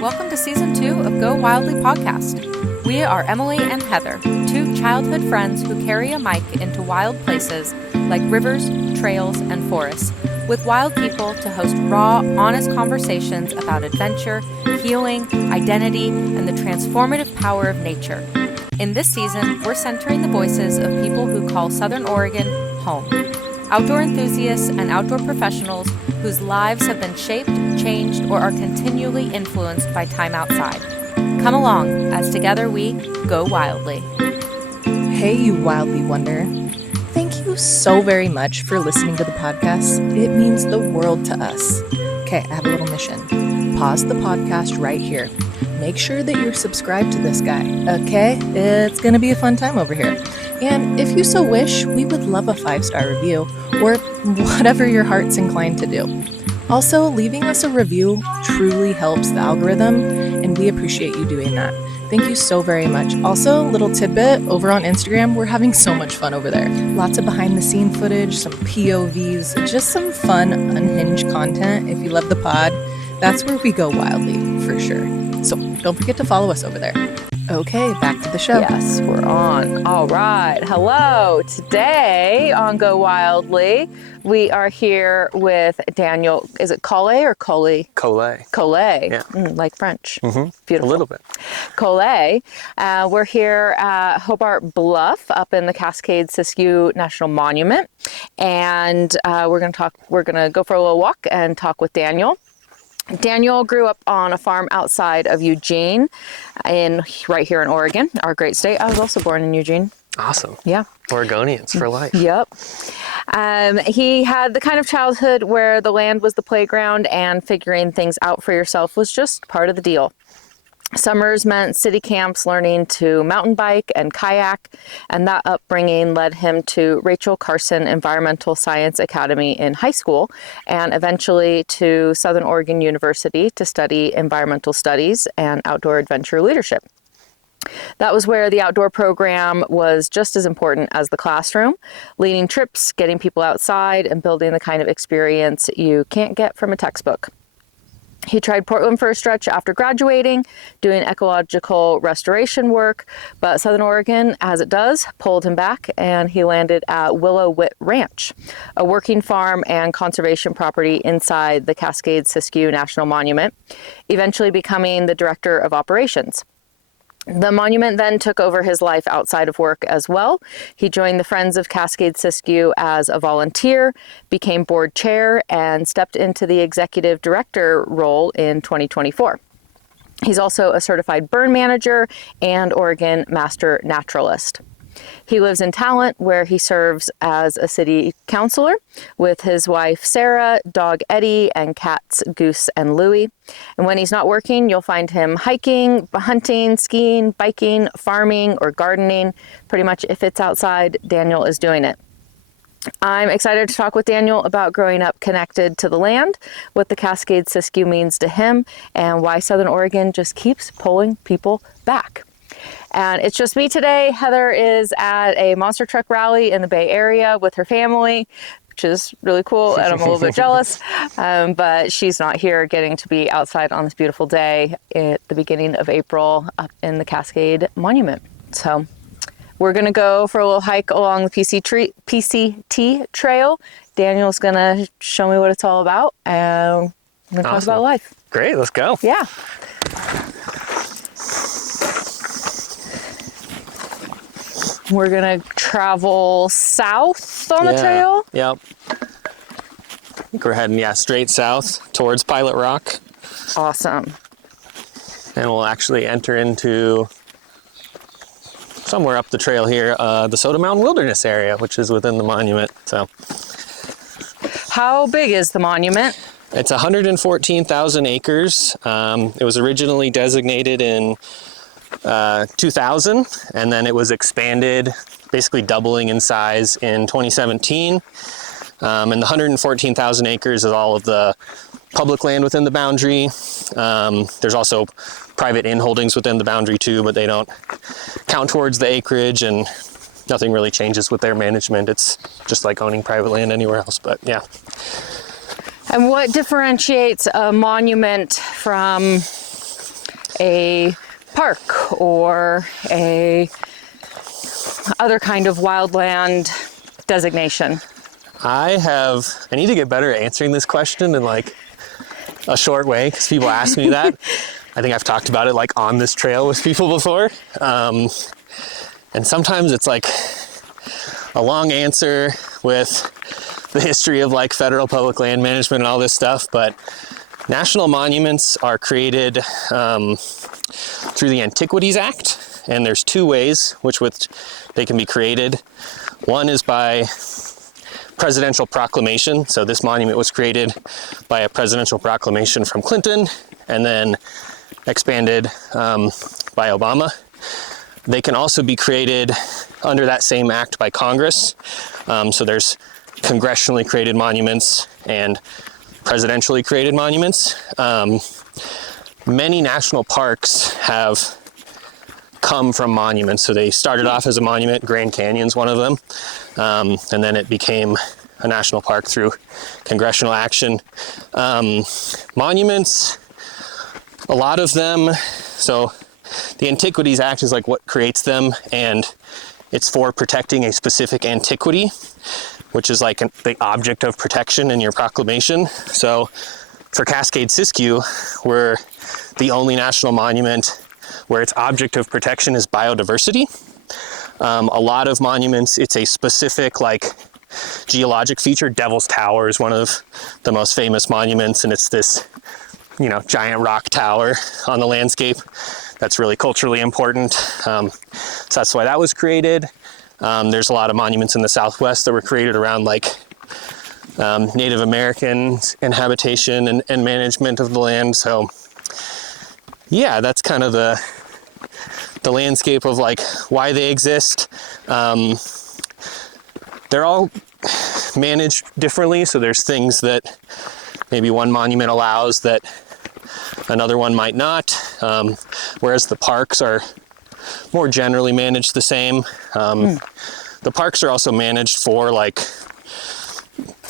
Welcome to Season 2 of Go Wildly podcast. We are Emily and Heather, two childhood friends who carry a mic into wild places like rivers, trails, and forests, with wild people to host raw, honest conversations about adventure, healing, identity, and the transformative power of nature. In this season, we're centering the voices of people who call Southern Oregon home. Outdoor enthusiasts and outdoor professionals whose lives have been shaped, changed, or are continually influenced by time outside. Come along as together we go wildly. Hey, you wildly wonder. Thank you so very much for listening to the podcast. It means the world to us. Okay, I have a little mission. Pause the podcast right here. Make sure that you're subscribed to this guy, okay? It's gonna be a fun time over here. And if you so wish, we would love a 5-star review, or whatever your heart's inclined to do. Also, leaving us a review truly helps the algorithm, and we appreciate you doing that. Thank you so very much. Also, little tidbit, over on Instagram, we're having so much fun over there. Lots of behind-the-scene footage, some POVs, just some fun, unhinged content. If you love the pod, that's where we go wildly, for sure. So don't forget to follow us over there. Okay, back to the show. Yes, we're on. All right. Hello. Today on Go Wildly, we are here with Daniel. Is it Collay or Collay? Collay. Collay. Yeah. Like French. Mm-hmm. Beautiful. A little bit. Collay. We're here at Hobart Bluff up in the Cascade-Siskiyou National Monument. And we're going to go for a little walk and talk with Daniel. Daniel grew up on a farm outside of Eugene, right here in Oregon, our great state. I was also born in Eugene. Awesome. Yeah. Oregonians for life. Yep. He had the kind of childhood where the land was the playground and figuring things out for yourself was just part of the deal. Summers meant city camps, learning to mountain bike and kayak, and that upbringing led him to Rachel Carson Environmental Science Academy in high school, and eventually to Southern Oregon University to study environmental studies and outdoor adventure leadership. That was where the outdoor program was just as important as the classroom, leading trips, getting people outside, and building the kind of experience you can't get from a textbook. He tried Portland for a stretch after graduating, doing ecological restoration work, but Southern Oregon, as it does, pulled him back, and he landed at Willow-Witt Ranch, a working farm and conservation property inside the Cascade-Siskiyou National Monument, eventually becoming the director of operations. The monument then took over his life outside of work as well. He joined the Friends of Cascade-Siskiyou as a volunteer, became board chair, and stepped into the executive director role in 2024. He's also a certified burn manager and Oregon Master Naturalist. He lives in Talent, where he serves as a city councilor with his wife Sarah, dog Eddie, and cats Goose and Louie. And when he's not working, you'll find him hiking, hunting, skiing, biking, farming, or gardening. Pretty much if it's outside, Daniel is doing it. I'm excited to talk with Daniel about growing up connected to the land, what the Cascade-Siskiyou means to him, and why Southern Oregon just keeps pulling people back. And it's just me today. Heather is at a monster truck rally in the Bay Area with her family, which is really cool, and I'm a little bit jealous. But she's not here, getting to be outside on this beautiful day at the beginning of April up in the Cascade Monument. So we're going to go for a little hike along the PCT trail. Daniel's going to show me what it's all about, and I'm going to talk about life. Great, let's go. Yeah. We're going to travel south on the trail. Yep. I think we're heading, straight south towards Pilot Rock. Awesome. And we'll actually enter into somewhere up the trail here, the Soda Mountain Wilderness area, which is within the monument. So, how big is the monument? It's 114,000 acres. It was originally designated in 2000, and then it was expanded, basically doubling in size in 2017. And the 114,000 acres is all of the public land within the boundary. There's also private in-holdings within the boundary too, but they don't count towards the acreage, and nothing really changes with their management. It's just like owning private land anywhere else, but yeah. And what differentiates a monument from a park or a other kind of wildland designation? I need to get better at answering this question in like a short way, because people ask me that. I think I've talked about it like on this trail with people before. And sometimes it's like a long answer with the history of like federal public land management and all this stuff, but national monuments are created through the Antiquities Act, and there's two ways which they can be created. One is by presidential proclamation. So this monument was created by a presidential proclamation from Clinton and then expanded by Obama. They can also be created under that same act by Congress. So there's congressionally created monuments and presidentially created monuments. Many national parks have come from monuments. So they started off as a monument. Grand Canyon's one of them. And then it became a national park through congressional action. Monuments, a lot of them, so the Antiquities Act is like what creates them, and it's for protecting a specific antiquity, which is like the object of protection in your proclamation. So for Cascade-Siskiyou, we're the only national monument where its object of protection is biodiversity. A lot of monuments, it's a specific like geologic feature. Devil's Tower is one of the most famous monuments, and it's this, giant rock tower on the landscape that's really culturally important. So that's why that was created. There's a lot of monuments in the Southwest that were created around like Native Americans and habitation and management of the land. So yeah, that's kind of the landscape of like why they exist. They're all managed differently. So there's things that maybe one monument allows that another one might not. Whereas the parks are more generally managed the same. The parks are also managed for like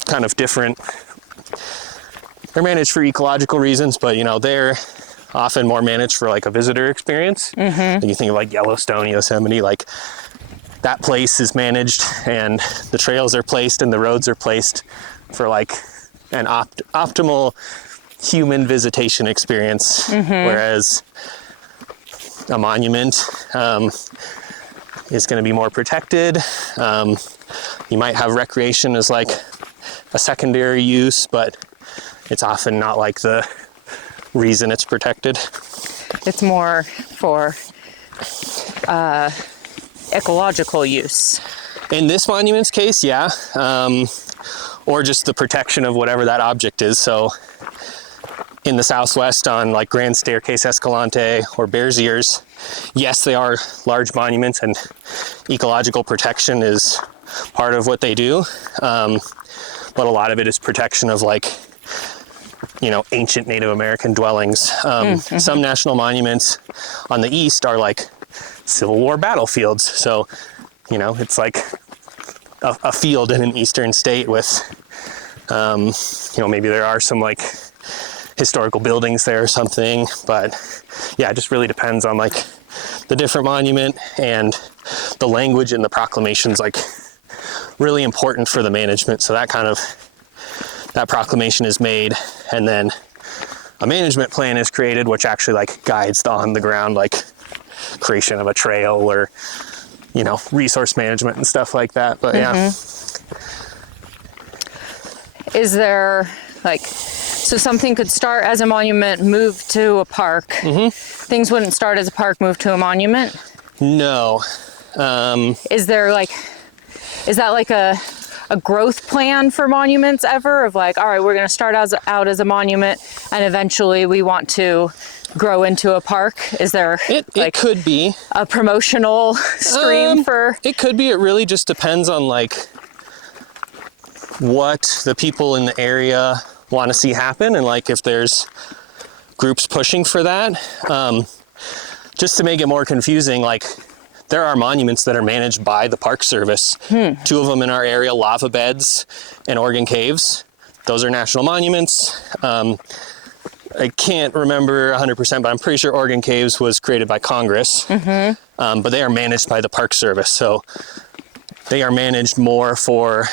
kind of different, they're managed for ecological reasons, but they're often more managed for like a visitor experience. And you think of like Yellowstone, Yosemite, like that place is managed and the trails are placed and the roads are placed for like an optimal human visitation experience. Whereas a monument is going to be more protected. You might have recreation as like a secondary use, but it's often not like the reason it's protected. It's more for ecological use. In this monument's case, yeah. Or just the protection of whatever that object is. So in the Southwest on like Grand Staircase Escalante or Bears Ears, yes, they are large monuments and ecological protection is part of what they do. But a lot of it is protection of like, ancient Native American dwellings. Some national monuments on the east are like Civil War battlefields. So, it's like a field in an eastern state with, maybe there are some like historical buildings there or something, but yeah, it just really depends on like the different monument, and the language in the proclamation's like really important for the management. So that proclamation is made, and then a management plan is created, which actually like guides the on the ground like creation of a trail or resource management and stuff like that. But yeah. Is there so something could start as a monument, move to a park? Things wouldn't start as a park, move to a monument? No. Is that like a growth plan for monuments ever, of like, all right, we're going to start out as a monument and eventually we want to grow into a park? Is there it could be a promotional stream for? It could be. It really just depends on like what the people in the area want to see happen, and like if there's groups pushing for that. Just to make it more confusing, like there are monuments that are managed by the Park Service. Two of them in our area, Lava Beds and Oregon Caves. Those are national monuments. I can't remember 100%, but I'm pretty sure Oregon Caves was created by Congress. But they are managed by the Park Service. So they are managed more for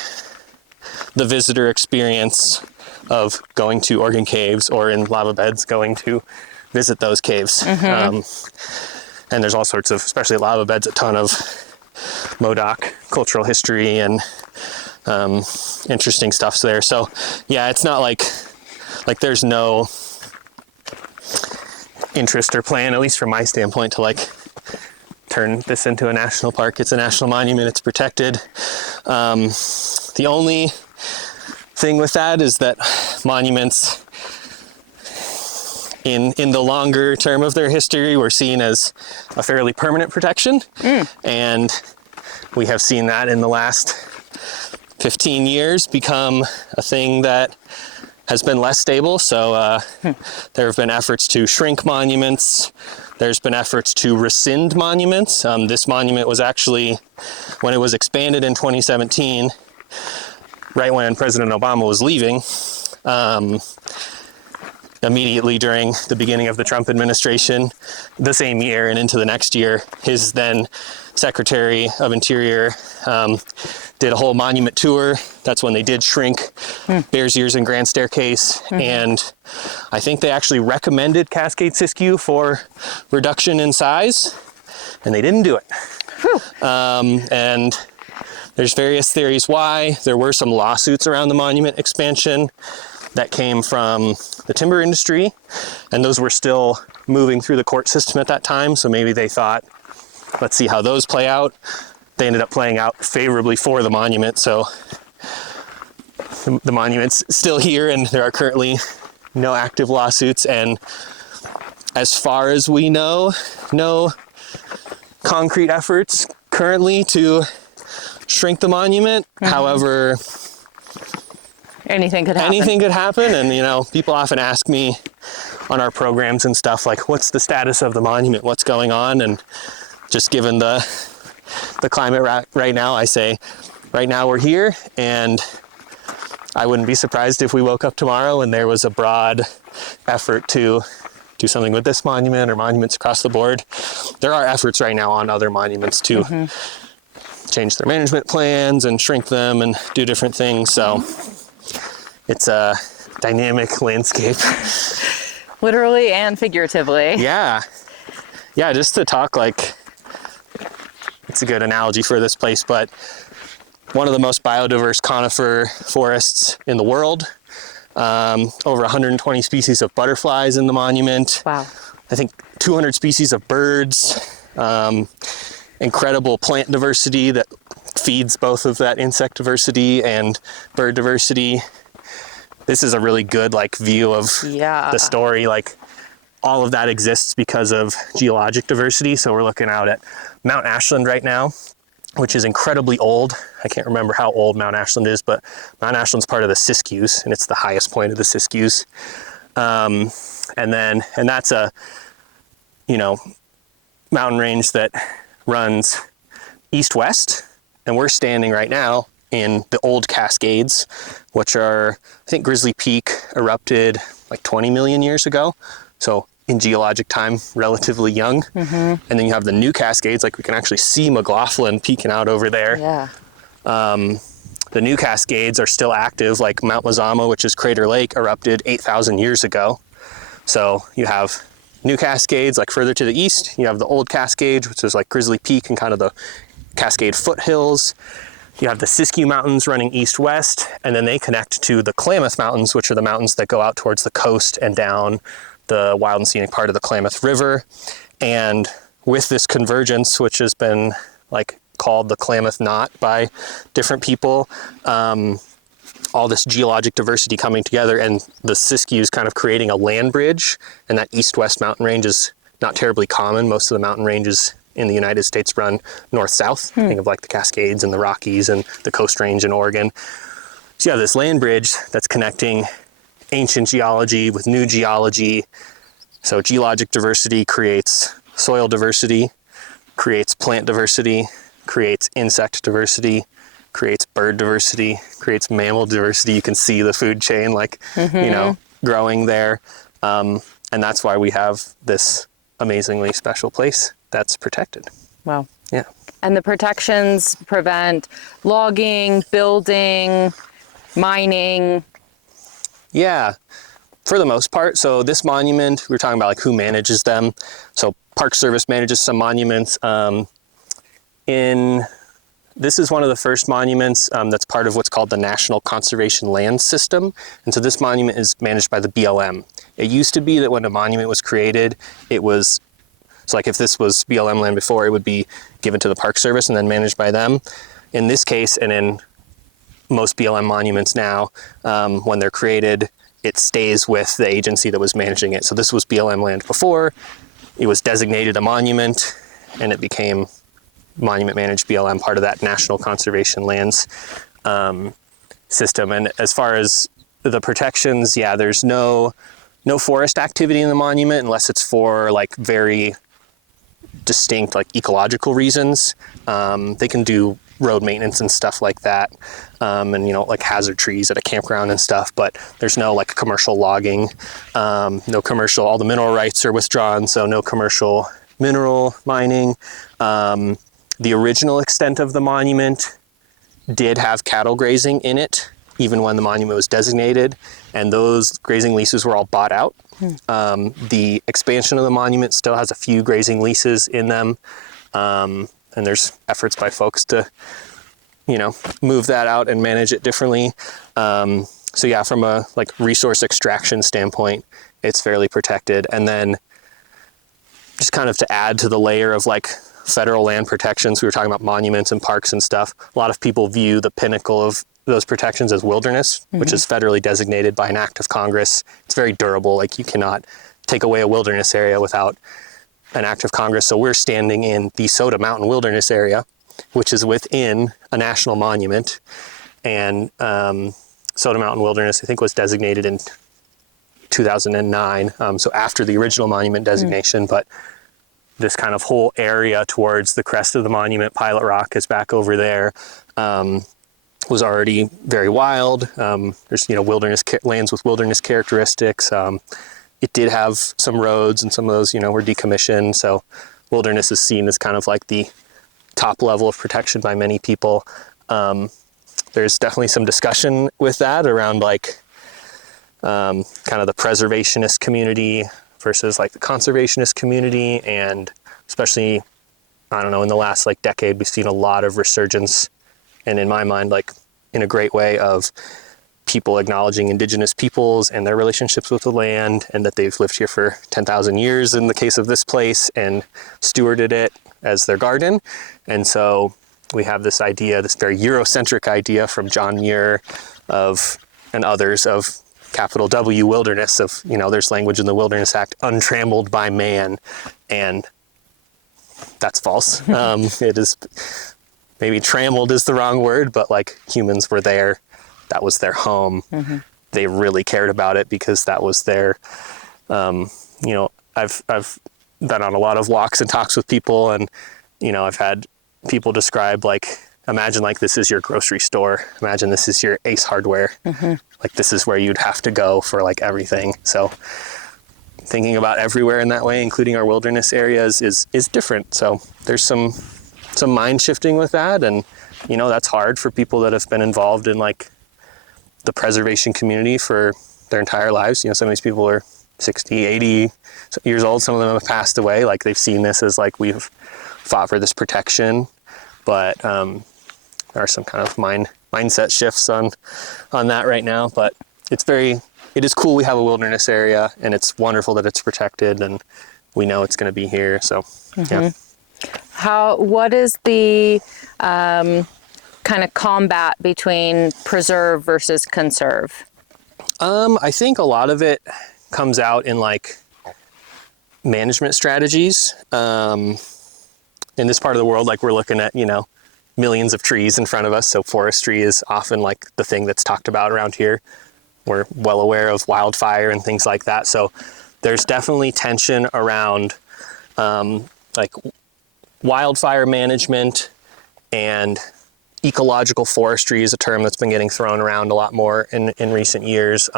the visitor experience of going to Oregon Caves, or in lava beds going to visit those caves. And there's all sorts of, especially at lava beds, a ton of Modoc cultural history and interesting stuff there. So yeah, it's not like there's no interest or plan, at least from my standpoint, to like turn this into a national park. It's a national monument, it's protected. The only thing with that is that monuments in the longer term of their history were seen as a fairly permanent protection. And we have seen that in the last 15 years become a thing that has been less stable. So there have been efforts to shrink monuments. There's been efforts to rescind monuments. This monument was actually, when it was expanded in 2017, right when President Obama was leaving, immediately during the beginning of the Trump administration, the same year and into the next year, his then Secretary of Interior did a whole monument tour. That's when they did shrink Bears Ears and Grand Staircase. And I think they actually recommended Cascade-Siskiyou for reduction in size, and they didn't do it. And there's various theories why. There were some lawsuits around the monument expansion that came from the timber industry, and those were still moving through the court system at that time. So maybe they thought, let's see how those play out. They ended up playing out favorably for the monument. So the monument's still here, and there are currently no active lawsuits. And as far as we know, no concrete efforts currently to shrink the monument. However, anything could happen. Anything could happen. And, you know, people often ask me on our programs and stuff, like, what's the status of the monument? What's going on? And just given the climate right now, I say, right now we're here, and I wouldn't be surprised if we woke up tomorrow and there was a broad effort to do something with this monument or monuments across the board. There are efforts right now on other monuments to change their management plans and shrink them and do different things. So it's a dynamic landscape. Literally and figuratively. Yeah. Yeah, just to talk, like, it's a good analogy for this place, but one of the most biodiverse conifer forests in the world. Over 120 species of butterflies in the monument. Wow. I think 200 species of birds. Incredible plant diversity that feeds both of that insect diversity and bird diversity. This is a really good, like, view of the story. Like, all of that exists because of geologic diversity. So we're looking out at Mount Ashland right now, which is incredibly old. I can't remember how old Mount Ashland is, but Mount Ashland's part of the Siskiyous, and it's the highest point of the Siskiyous. And that's a, mountain range that runs east-west, and we're standing right now in the old Cascades, which are, I think Grizzly Peak erupted like 20 million years ago. So in geologic time, relatively young. And then you have the new Cascades, like we can actually see McLaughlin peeking out over there. Yeah. The new Cascades are still active, like Mount Mazama, which is Crater Lake, erupted 8,000 years ago. So you have new Cascades, like further to the east. You have the old Cascades, which is like Grizzly Peak and kind of the Cascade foothills. You have the Siskiyou Mountains running east-west, and then they connect to the Klamath Mountains, which are the mountains that go out towards the coast and down the wild and scenic part of the Klamath River. And with this convergence, which has been like called the Klamath Knot by different people, all this geologic diversity coming together, and the Siskiyou's kind of creating a land bridge, and that east-west mountain range is not terribly common. Most of the mountain ranges in the United States run north-south. Think of like the Cascades and the Rockies and the Coast Range in Oregon. So you have this land bridge that's connecting ancient geology with new geology. So geologic diversity creates soil diversity, creates plant diversity, creates insect diversity, creates bird diversity, creates mammal diversity. You can see the food chain, like, growing there. And that's why we have this amazingly special place that's protected. Wow. Yeah. And the protections prevent logging, building, mining. Yeah, for the most part. So this monument, we were talking about like who manages them. So Park Service manages some monuments. This is one of the first monuments that's part of what's called the National Conservation Land System. And so this monument is managed by the BLM. It used to be that when a monument was created, so like if this was BLM land before, it would be given to the Park Service and then managed by them. In this case, and in most BLM monuments now, when they're created, it stays with the agency that was managing it. So this was BLM land before, it was designated a monument, and it became monument managed BLM, part of that National Conservation Lands system. And as far as the protections, yeah, there's no forest activity in the monument unless it's for like very distinct like ecological reasons. They can do road maintenance and stuff like that, and like hazard trees at a campground and stuff, but there's no like commercial logging, no commercial, all the mineral rights are withdrawn, so no commercial mineral mining. The original extent of the monument did have cattle grazing in it, even when the monument was designated, and those grazing leases were all bought out. The expansion of the monument still has a few grazing leases in them, and there's efforts by folks to, move that out and manage it differently. So yeah, from a like resource extraction standpoint, it's fairly protected. And then just kind of to add to the layer of like federal land protections, we were talking about monuments and parks and stuff. A lot of people view the pinnacle of those protections as wilderness, which is federally designated by an act of Congress. It's very durable. Like you cannot take away a wilderness area without an act of Congress. So we're standing in the Soda Mountain Wilderness Area, which is within a national monument. And Soda Mountain Wilderness, I think, was designated in 2009. So after the original monument designation, but this kind of whole area towards the crest of the monument, Pilot Rock is back over there, was already very wild. There's, wilderness lands with wilderness characteristics. It did have some roads, and some of those, were decommissioned. So wilderness is seen as kind of like the top level of protection by many people. There's definitely some discussion with that around like kind of the preservationist community versus like the conservationist community. And especially, I don't know, in the last like decade, we've seen a lot of resurgence, and in my mind, like in a great way, of people acknowledging indigenous peoples and their relationships with the land, and that they've lived here for 10,000 years in the case of this place, and stewarded it as their garden. And so we have this idea, this very Eurocentric idea from John Muir and others of capital W wilderness, of, there's language in the Wilderness Act, untrammeled by man, and that's false. It is, maybe trammeled is the wrong word, but like humans were there. That was their home. They really cared about it because that was their, I've been on a lot of walks and talks with people, and, I've had people describe like, imagine like this is your grocery store. Imagine this is your Ace Hardware. Like this is where you'd have to go for like everything. So thinking about everywhere in that way, including our wilderness areas, is different. So there's some mind shifting with that. And, that's hard for people that have been involved in like the preservation community for their entire lives. Some of these people are 60, 80 years old. Some of them have passed away. Like they've seen this as like, we've fought for this protection, but there are some kind of mindset shifts on that right now. But it is cool we have a wilderness area, and it's wonderful that it's protected, and we know it's going to be here. So yeah. What is the kind of combat between preserve versus conserve? I think a lot of it comes out in like management strategies. In this part of the world, like we're looking at, millions of trees in front of us. So forestry is often like the thing that's talked about around here. We're well aware of wildfire and things like that. So there's definitely tension around like wildfire management, and ecological forestry is a term that's been getting thrown around a lot more in recent years.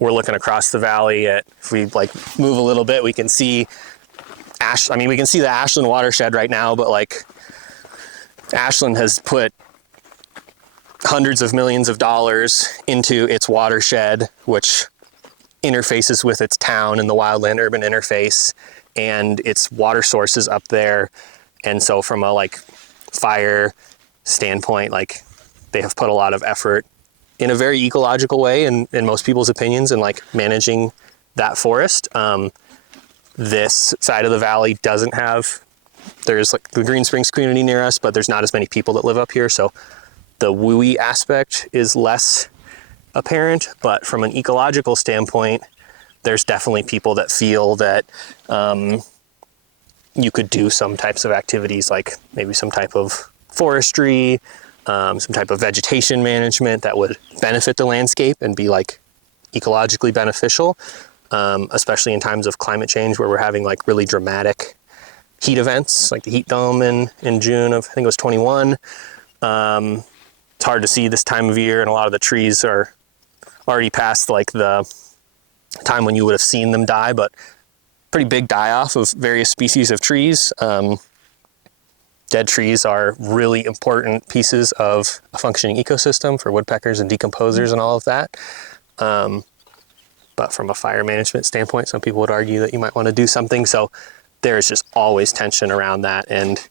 we're looking across the valley at, if we like move a little bit, we can see we can see the Ashland watershed right now, but like Ashland has put hundreds of millions of dollars into its watershed, which interfaces with its town and the wildland urban interface, and its water sources up there. And so from a like fire standpoint, like they have put a lot of effort in a very ecological way, in most people's opinions, in like managing that forest. This side of the valley doesn't have, there's like the Green Springs community near us, but there's not as many people that live up here. So the WUI aspect is less apparent, but from an ecological standpoint, there's definitely people that feel that you could do some types of activities, like maybe some type of forestry, some type of vegetation management that would benefit the landscape and be like ecologically beneficial, especially in times of climate change where we're having like really dramatic heat events, like the heat dome in June of, I think it was 21. It's hard to see this time of year, and a lot of the trees are already past like the time when you would have seen them die, but pretty big die-off of various species of trees. Dead trees are really important pieces of a functioning ecosystem for woodpeckers and decomposers and all of that. But from a fire management standpoint, some people would argue that you might want to do something. So there's just always tension around that. And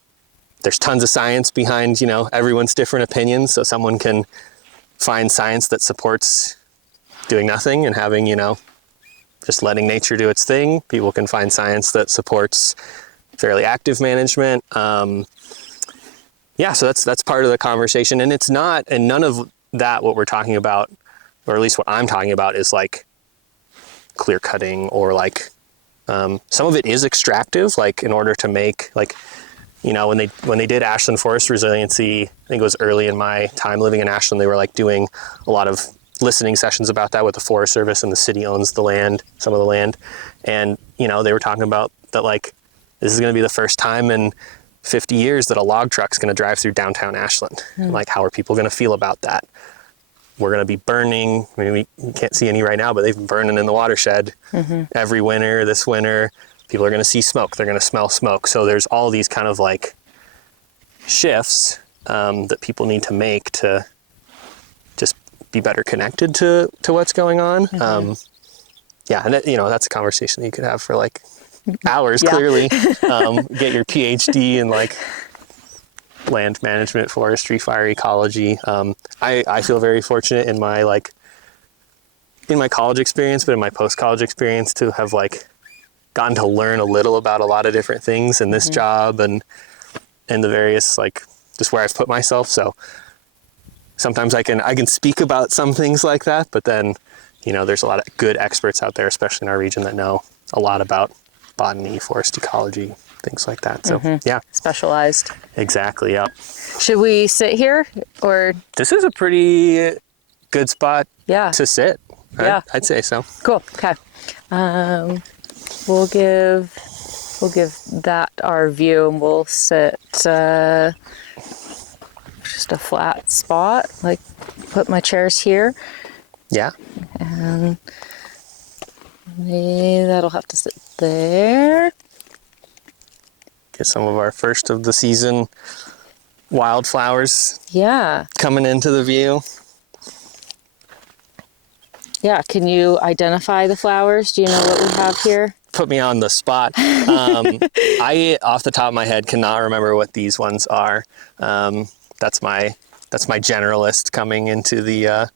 there's tons of science behind, everyone's different opinions. So someone can find science that supports doing nothing and having, just letting nature do its thing. People can find science that supports fairly active management. So that's part of the conversation. And it's not, and none of that, what we're talking about, or at least what I'm talking about, is like clear cutting or like, some of it is extractive, like in order to make like, when they did Ashland Forest Resiliency, I think it was early in my time living in Ashland, they were like doing a lot of listening sessions about that with the Forest Service, and the city owns the land, some of the land. And, they were talking about that, like, this is going to be the first time in 50 years that a log truck's going to drive through downtown Ashland. Like, how are people going to feel about that? We're going to be burning, we can't see any right now, but they've been burning in the watershed every winter. This winter, people are going to see smoke. They're going to smell smoke. So there's all these kind of like shifts that people need to make to just be better connected to what's going on. And that's a conversation that you could have for like hours, clearly. Get your PhD in like land management, forestry, fire ecology. I feel very fortunate in my college experience, but in my post-college experience to have like gotten to learn a little about a lot of different things in this job and the various, like, just where I've put myself. So sometimes I can speak about some things like that, but then, there's a lot of good experts out there, especially in our region, that know a lot about botany, forest ecology, things like that. So Specialized. Exactly. Yeah. Should we sit here or? This is a pretty good spot to sit. I'd say so. Cool. Okay. We'll give that our view, and we'll sit just a flat spot, like put my chairs here. Yeah. And maybe that'll have to sit there. Get some of our first of the season wildflowers coming into the view. Yeah, can you identify the flowers? Do you know what we have here? Put me on the spot. I, off the top of my head, cannot remember what these ones are. That's my generalist coming into the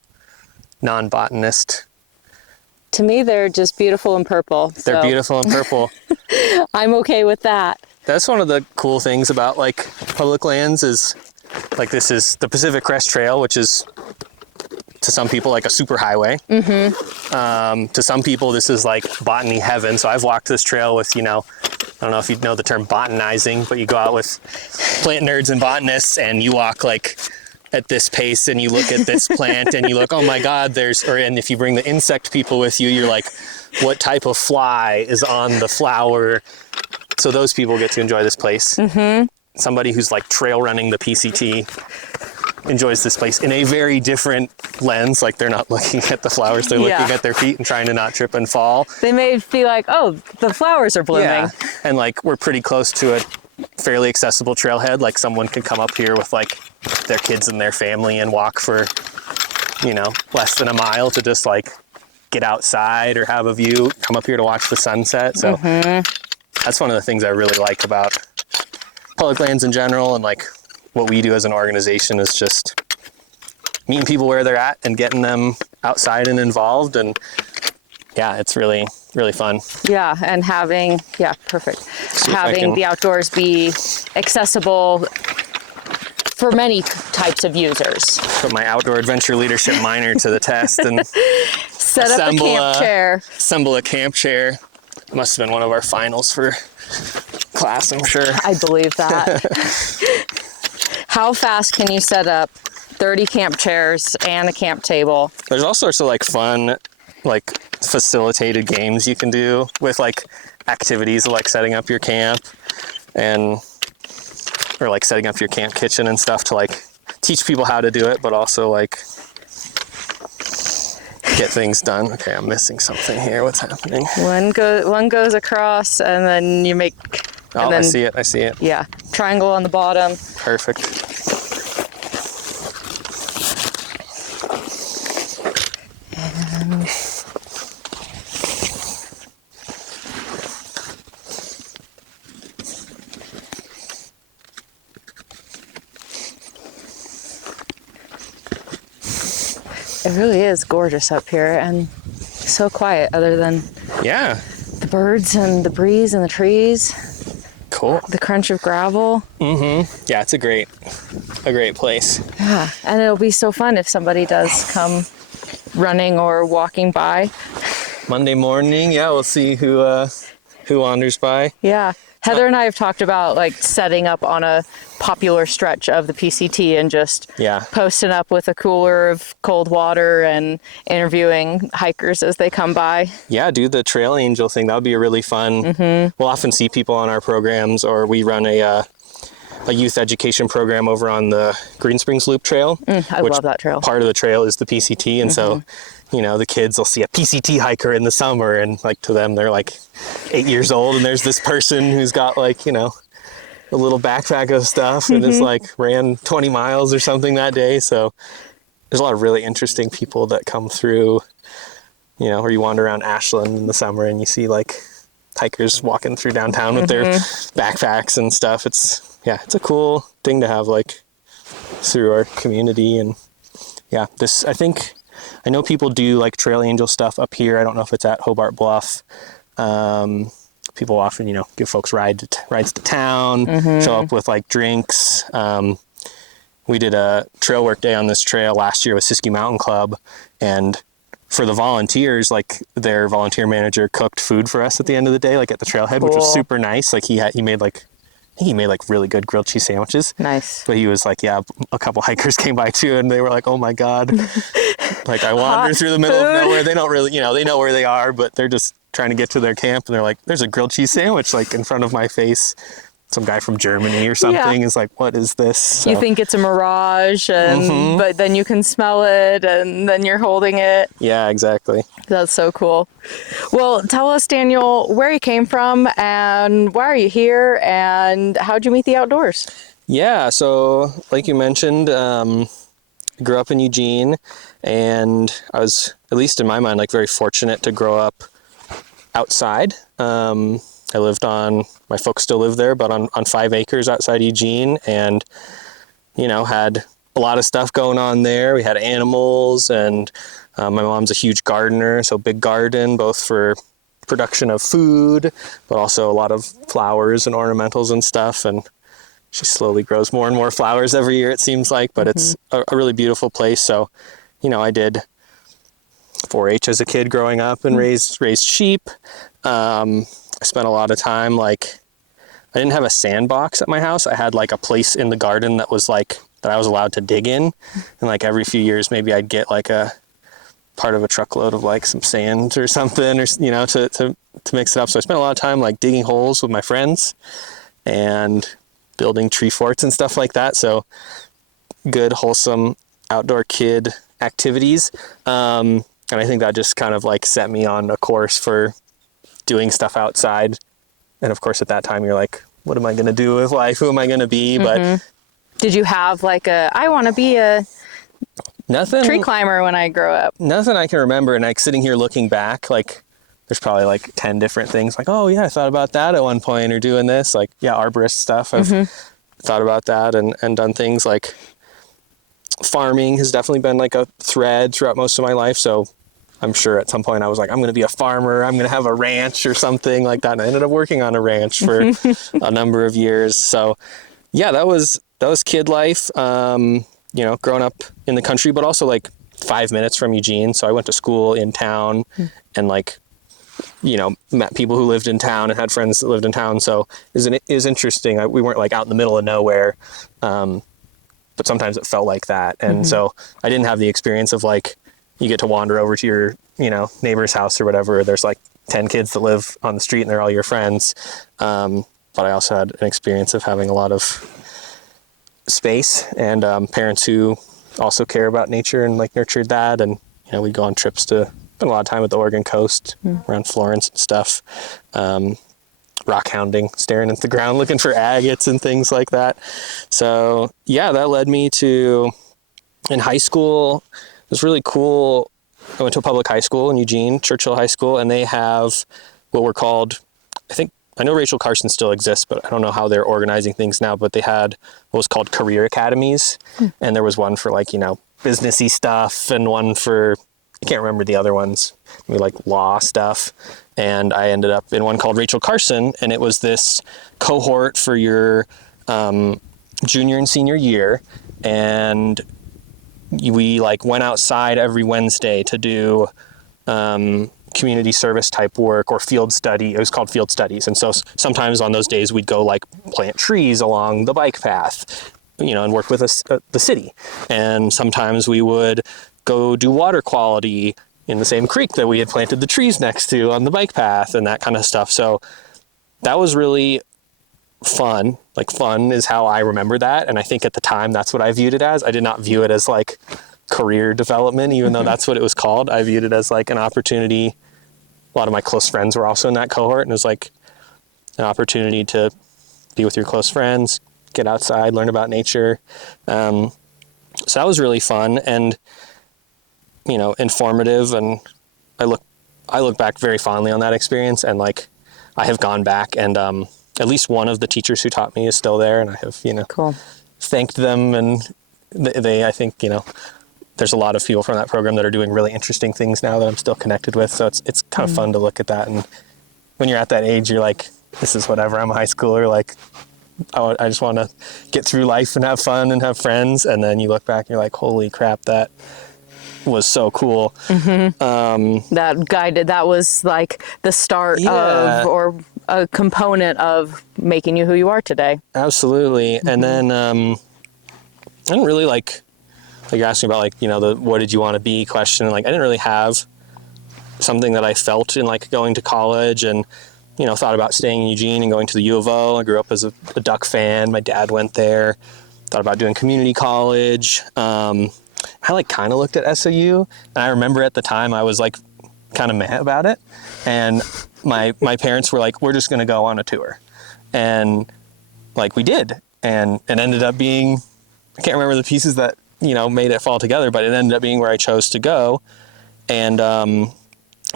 non-botanist. To me, they're just beautiful and purple. They're beautiful and purple. I'm okay with that. That's one of the cool things about like public lands is like this is the Pacific Crest Trail, which is to some people like a super highway. To some people, this is like botany heaven. So I've walked this trail with, I don't know if you know the term botanizing, but you go out with plant nerds and botanists and you walk like at this pace and you look at this plant and you look, oh my God, and if you bring the insect people with you, you're like, what type of fly is on the flower? So those people get to enjoy this place. Somebody who's like trail running the PCT enjoys this place in a very different lens. Like they're not looking at the flowers, they're looking at their feet and trying to not trip and fall. They may feel like, oh, the flowers are blooming. Yeah, and like we're pretty close to a fairly accessible trailhead. Like someone could come up here with like their kids and their family and walk for, less than a mile to just like get outside or have a view, come up here to watch the sunset. So that's one of the things I really like about public lands in general, and like what we do as an organization is just meeting people where they're at and getting them outside and involved. And yeah, it's really, really fun. Yeah, and having the outdoors be accessible for many types of users. Put my outdoor adventure leadership minor to the test and set up a camp chair. Assemble a camp chair. Must have been one of our finals for class, I'm sure. I believe that. How fast can you set up 30 camp chairs and a camp table? There's all sorts of like fun, like facilitated games you can do with like activities like setting up your camp or like setting up your camp kitchen and stuff to like teach people how to do it, but also like get things done. Okay, I'm missing something here. What's happening? One goes across, and then you make. Oh, I see it. Yeah, triangle on the bottom. Perfect. And it really is gorgeous up here and so quiet other than the birds and the breeze and the trees. Cool. The crunch of gravel. Yeah, it's a great place. Yeah, and it'll be so fun if somebody does come running or walking by. Monday morning, we'll see who wanders by. Yeah. Heather and I have talked about like setting up on a popular stretch of the PCT and just posting up with a cooler of cold water and interviewing hikers as they come by. Yeah, do the trail angel thing. That would be a really fun. We'll often see people on our programs, or we run a youth education program over on the Green Springs Loop Trail. I love that trail. Part of the trail is the PCT, and so the kids will see a PCT hiker in the summer, and like to them they're like 8 years old, and there's this person who's got like a little backpack of stuff and is like ran 20 miles or something that day. So there's a lot of really interesting people that come through, or you wander around Ashland in the summer and you see like hikers walking through downtown with their backpacks and stuff. It's a cool thing to have like through our community. And I know people do like trail angel stuff up here. I don't know if it's at Hobart Bluff. People often, give folks rides to town, show up with like drinks. We did a trail work day on this trail last year with Siskiyou Mountain Club, and for the volunteers, like their volunteer manager cooked food for us at the end of the day, like at the trailhead, which was super nice. Like he made like really good grilled cheese sandwiches. Nice. But he was like, a couple hikers came by too, and they were like, oh my God. Like I wander through the middle of nowhere. They don't really, they know where they are, but they're just trying to get to their camp, and they're like, there's a grilled cheese sandwich like in front of my face. Some guy from Germany or something is like, what is this? So. You think it's a mirage, and but then you can smell it, and then you're holding it. Yeah, exactly. That's so cool. Well, tell us, Daniel, where you came from, and why are you here, and how'd you meet the outdoors? Yeah, so like you mentioned, I grew up in Eugene, and I was, at least in my mind, like very fortunate to grow up outside. I lived my folks still live there, but on 5 acres outside Eugene, and, had a lot of stuff going on there. We had animals, and my mom's a huge gardener, so big garden, both for production of food, but also a lot of flowers and ornamentals and stuff. And she slowly grows more and more flowers every year, it seems like, but it's a really beautiful place. So, I did 4-H as a kid growing up and raised sheep. I spent a lot of time, I didn't have a sandbox at my house. I had a place in the garden that was that I was allowed to dig in. And every few years, maybe I'd get a part of a truckload of some sand or something, or, to mix it up. So I spent a lot of time digging holes with my friends and building tree forts and stuff like that. So good, wholesome outdoor kid activities. And I think that just kind of like set me on a course for doing stuff outside. And of course, at that time, you're like, what am I going to do with life? Who am I going to be? But Did you have like I want to be a tree climber when I grow up? Nothing I can remember. And like sitting here looking back, like there's probably like 10 different things like, oh yeah, I thought about that at one point, or doing this, like, yeah, arborist stuff. I've thought about that and done things like farming has definitely been like a thread throughout most of my life. So I'm sure at some point I was like, I'm going to be a farmer. I'm going to have a ranch or something like that. And I ended up working on a ranch for a number of years. So yeah, that was kid life, you know, growing up in the country, but also like 5 minutes from Eugene. So I went to school in town and like, you know, met people who lived in town and had friends that lived in town. So it was interesting. We weren't like out in the middle of nowhere. But sometimes it felt like that. And so I didn't have the experience of like, you get to wander over to your, you know, neighbor's house or whatever. There's like 10 kids that live on the street and they're all your friends. But I also had an experience of having a lot of space and parents who also care about nature and like nurtured that. And, you know, we'd go on trips to spend a lot of time at the Oregon coast around Florence and stuff. Rock hounding, staring at the ground, looking for agates and things like that. So yeah, that led me to, in high school, it was really cool. I went to a public high school in Eugene, Churchill High School, and they have what were called, I know Rachel Carson still exists, but I don't know how they're organizing things now, but they had what was called career academies. And there was one for like, you know, businessy stuff and one for, I can't remember the other ones, maybe like law stuff. And I ended up in one called Rachel Carson, and it was this cohort for your junior and senior year. And we like went outside every Wednesday to do community service type work or field study. It was called field studies. And so sometimes on those days we'd go like plant trees along the bike path, you know, and work with the city. And sometimes we would go do water quality in the same creek that we had planted the trees next to on the bike path and that kind of stuff. So that was really fun. Like fun is how I remember that. And I think at the time that's what I viewed it as. I did not view it as like career development, even though that's what it was called. I viewed it as like an opportunity. A lot of my close friends were also in that cohort, and it was like an opportunity to be with your close friends, get outside, learn about nature. So that was really fun and, you know, informative. And I look back very fondly on that experience. And like, I have gone back and at least one of the teachers who taught me is still there, and I have, you know, thanked them. And I think, you know, there's a lot of people from that program that are doing really interesting things now that I'm still connected with. So it's kind of fun to look at that. And when you're at that age, you're like, this is whatever. I'm a high schooler. Like, I just want to get through life and have fun and have friends. And then you look back and you're like, holy crap, that was so cool. That was like the start of, or a component of making you who you are today. Absolutely. And then I didn't really like you asked me about like, you know, the what did you want to be question. Like I didn't really have something that I felt in like going to college, and, you know, thought about staying in Eugene and going to the U of O. I grew up as a Duck fan. My dad went there. Thought about doing community college. I like kind of looked at SOU, and I remember at the time I was like kind of mad about it. And my parents were like, we're just going to go on a tour. And like we did. And it ended up being, I can't remember the pieces that, you know, made it fall together, but it ended up being where I chose to go. And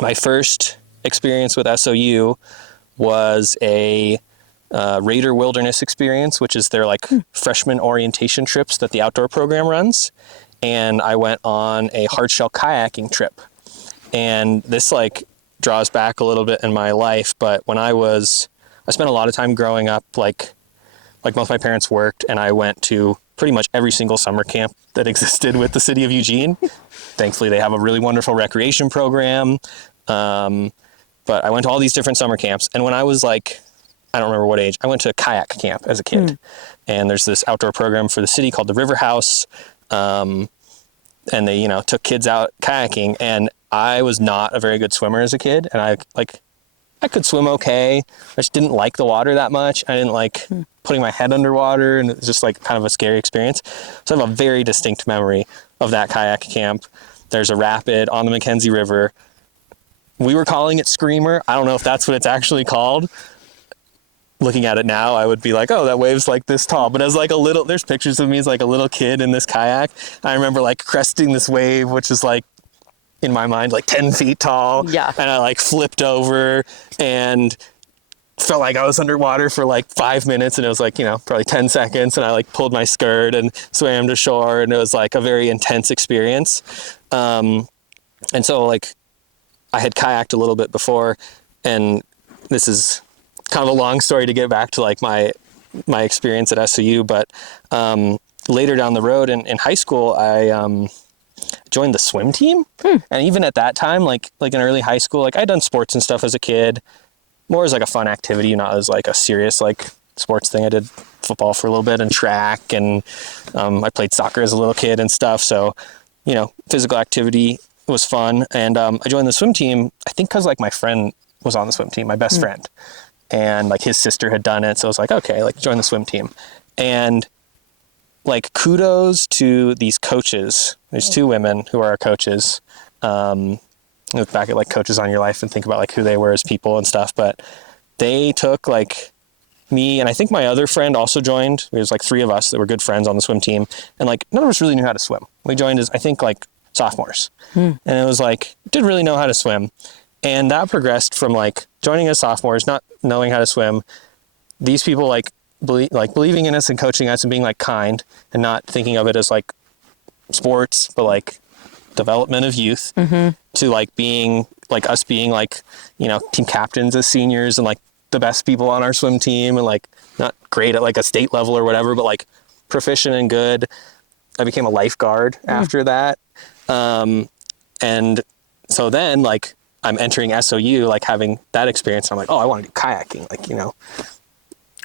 my first experience with SOU was a Raider Wilderness experience, which is their like freshman orientation trips that the outdoor program runs. And I went on a hardshell kayaking trip. And this like draws back a little bit in my life, but when I spent a lot of time growing up, like both my parents worked, and I went to pretty much every single summer camp that existed with the city of Eugene. Thankfully, they have a really wonderful recreation program. But I went to all these different summer camps. And when I was like, I don't remember what age, I went to kayak camp as a kid. And there's this outdoor program for the city called the River House. And they, you know, took kids out kayaking. And I was not a very good swimmer as a kid. And I like I could swim okay. I just didn't like the water that much. I didn't like putting my head underwater, and it was just like kind of a scary experience. So I have a very distinct memory of that kayak camp. There's a rapid on the Mackenzie River. We were calling it Screamer. I don't know if that's what it's actually called. Looking at it now, I would be like, oh, that wave's like this tall. But as like a little, there's pictures of me as like a little kid in this kayak. I remember like cresting this wave, which is like, in my mind, like 10 feet tall. Yeah. And I like flipped over and felt like I was underwater for like 5 minutes, and it was like, you know, probably 10 seconds. And I like pulled my skirt and swam to shore, and it was like a very intense experience. And so like I had kayaked a little bit before, and this is kind of a long story to get back to like my experience at SOU, but later down the road in high school, I joined the swim team. And even at that time, like in early high school, like I'd done sports and stuff as a kid, more as like a fun activity, not as like a serious like sports thing. I did football for a little bit and track, and I played soccer as a little kid and stuff. So, you know, physical activity was fun. And I joined the swim team, I think because like my friend was on the swim team, my best friend, and like his sister had done it. So I was like, okay, like join the swim team. And like kudos to these coaches. There's two women who are our coaches. Look back at like coaches on your life and think about like who they were as people and stuff. But they took like me, and I think my other friend also joined. There was like 3 of us that were good friends on the swim team. And like none of us really knew how to swim. We joined as I think like sophomores. And it was like, didn't really know how to swim. And that progressed from like joining as sophomores, not knowing how to swim. These people like believing in us and coaching us and being like kind and not thinking of it as like sports, but like development of youth, to like being like us being like, you know, team captains as seniors and like the best people on our swim team, and like not great at like a state level or whatever, but like proficient and good. I became a lifeguard after that. And so then like I'm entering SOU, like having that experience. I'm like, oh, I want to do kayaking. Like, you know,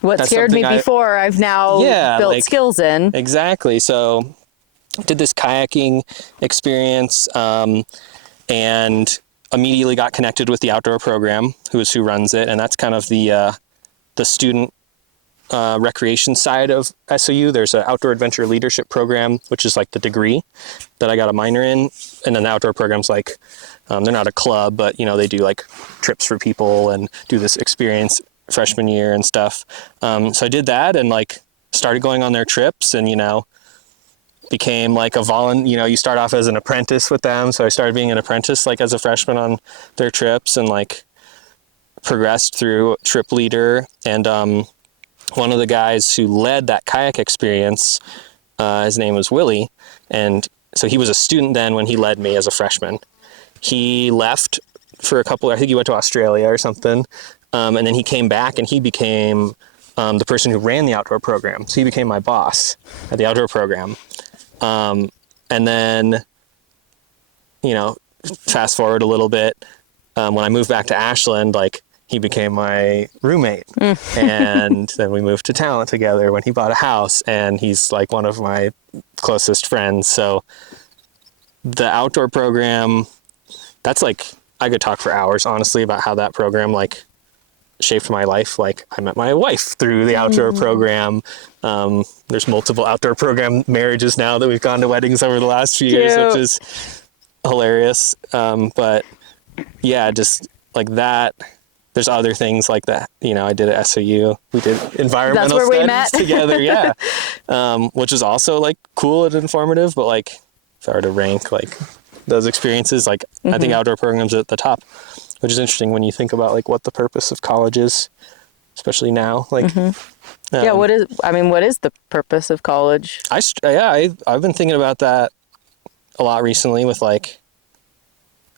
What that's scared me something before, I've now built like, skills in. Exactly. So did this kayaking experience, and immediately got connected with the outdoor program, who runs it. And that's kind of the student recreation side of SOU. There's an outdoor adventure leadership program, which is like the degree that I got a minor in. And then the outdoor program's like, they're not a club, but you know, they do like trips for people and do this experience freshman year and stuff. So I did that and like started going on their trips, and, you know, became like you know, you start off as an apprentice with them. So I started being an apprentice like as a freshman on their trips, and like progressed through trip leader. And one of the guys who led that kayak experience, his name was Willie. And so he was a student then when he led me as a freshman. He left for I think he went to Australia or something. And then he came back and he became the person who ran the outdoor program. So he became my boss at the outdoor program. And then, you know, fast forward a little bit, when I moved back to Ashland, like he became my roommate. And then we moved to Talent together when he bought a house, and he's like one of my closest friends. So the outdoor program, that's like, I could talk for hours, honestly, about how that program like shaped my life. Like I met my wife through the outdoor program. There's multiple outdoor program marriages now that we've gone to weddings over the last few years, which is hilarious. But yeah, just like that. There's other things like that. You know, I did at SOU. We did environmental studies together. Yeah. Which is also like cool and informative, but like if I were to rank like those experiences, like I think outdoor programs are at the top, which is interesting when you think about like what the purpose of college is, especially now. Like, What is the purpose of college? I've been thinking about that a lot recently with like,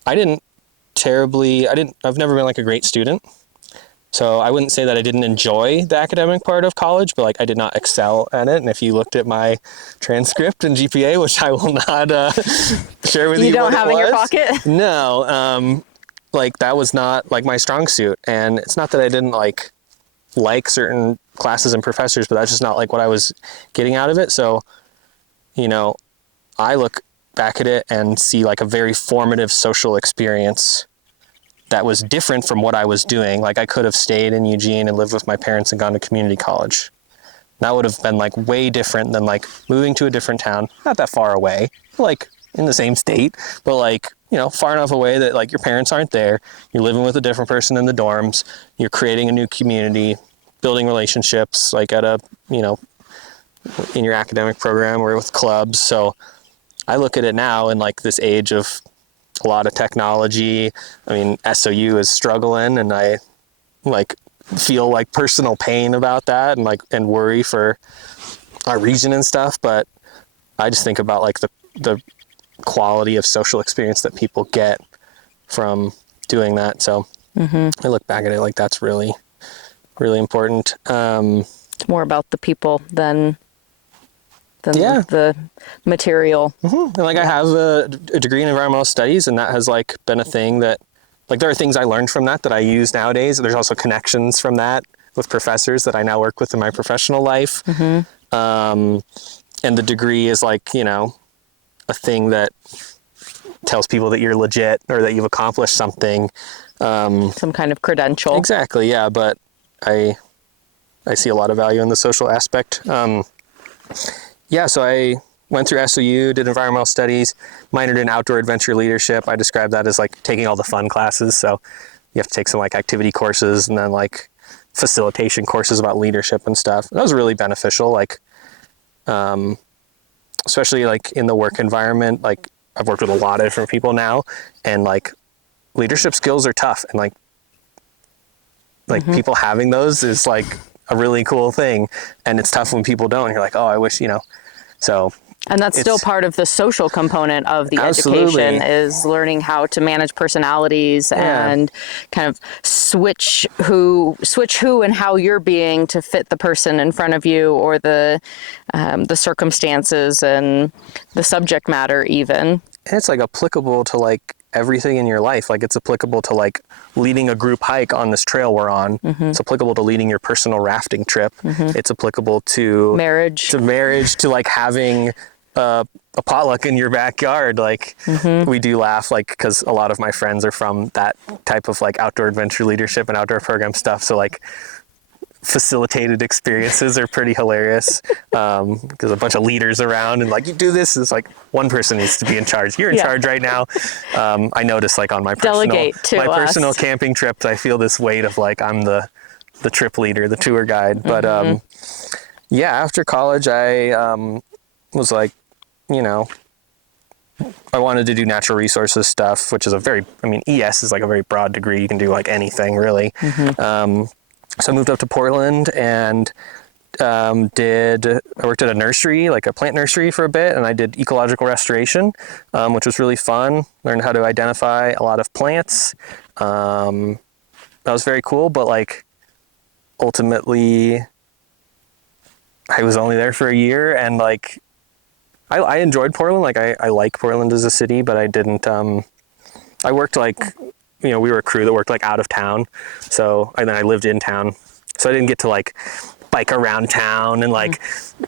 I've never been like a great student. So I wouldn't say that I didn't enjoy the academic part of college, but like I did not excel at it. And if you looked at my transcript and GPA, which I will not share with you, You don't have in your pocket? No, like that was not like my strong suit. And it's not that I didn't like certain classes and professors, but that's just not like what I was getting out of it. So, you know, I look back at it and see like a very formative social experience that was different from what I was doing. Like I could have stayed in Eugene and lived with my parents and gone to community college. That would have been like way different than like moving to a different town, not that far away, like in the same state, but like, you know, far enough away that like your parents aren't there. You're living with a different person in the dorms. You're creating a new community, building relationships, like at a, you know, in your academic program or with clubs. So I look at it now in like this age of a lot of technology. I mean, SOU is struggling, and I like feel like personal pain about that, and like, and worry for our region and stuff. But I just think about like the quality of social experience that people get from doing that. So I look back at it like that's really, really important. It's more about the people than the material. And like I have a degree in environmental studies, and that has like been a thing that, like, there are things I learned from that I use nowadays. There's also connections from that with professors that I now work with in my professional life. And the degree is like, you know, a thing that tells people that you're legit or that you've accomplished something. Some kind of credential. Exactly, yeah, but I see a lot of value in the social aspect. Yeah, so I went through SOU, did environmental studies, minored in outdoor adventure leadership. I describe that as like taking all the fun classes. So you have to take some like activity courses and then like facilitation courses about leadership and stuff. And that was really beneficial, like, especially like in the work environment. Like I've worked with a lot of different people now, and like leadership skills are tough, and like people having those is like a really cool thing, and it's tough when people don't. You're like, oh, I wish, you know. So, and that's still part of the social component of the Absolutely. education, is learning how to manage personalities and kind of switch who and how you're being to fit the person in front of you, or the circumstances and the subject matter even. And it's like applicable to like everything in your life. Like it's applicable to like leading a group hike on this trail we're on. It's applicable to leading your personal rafting trip. It's applicable to marriage, to like having a potluck in your backyard. Like we do laugh, like, because a lot of my friends are from that type of like outdoor adventure leadership and outdoor program stuff. So like facilitated experiences are pretty hilarious, because a bunch of leaders around and like, you do this. It's like one person needs to be in charge. You're in charge right now. I notice like on my personal camping trips, I feel this weight of like, I'm the trip leader, the tour guide. But yeah, after college, I was like, you know, I wanted to do natural resources stuff, which is ES is like a very broad degree. You can do like anything really. So I moved up to Portland and I worked at a nursery, like a plant nursery for a bit, and I did ecological restoration, which was really fun. Learned how to identify a lot of plants. That was very cool, but like ultimately I was only there for a year, and like I enjoyed Portland. Like I like Portland as a city, but I didn't, I worked like, you know, we were a crew that worked like out of town. So, and then I lived in town. So I didn't get to like bike around town and like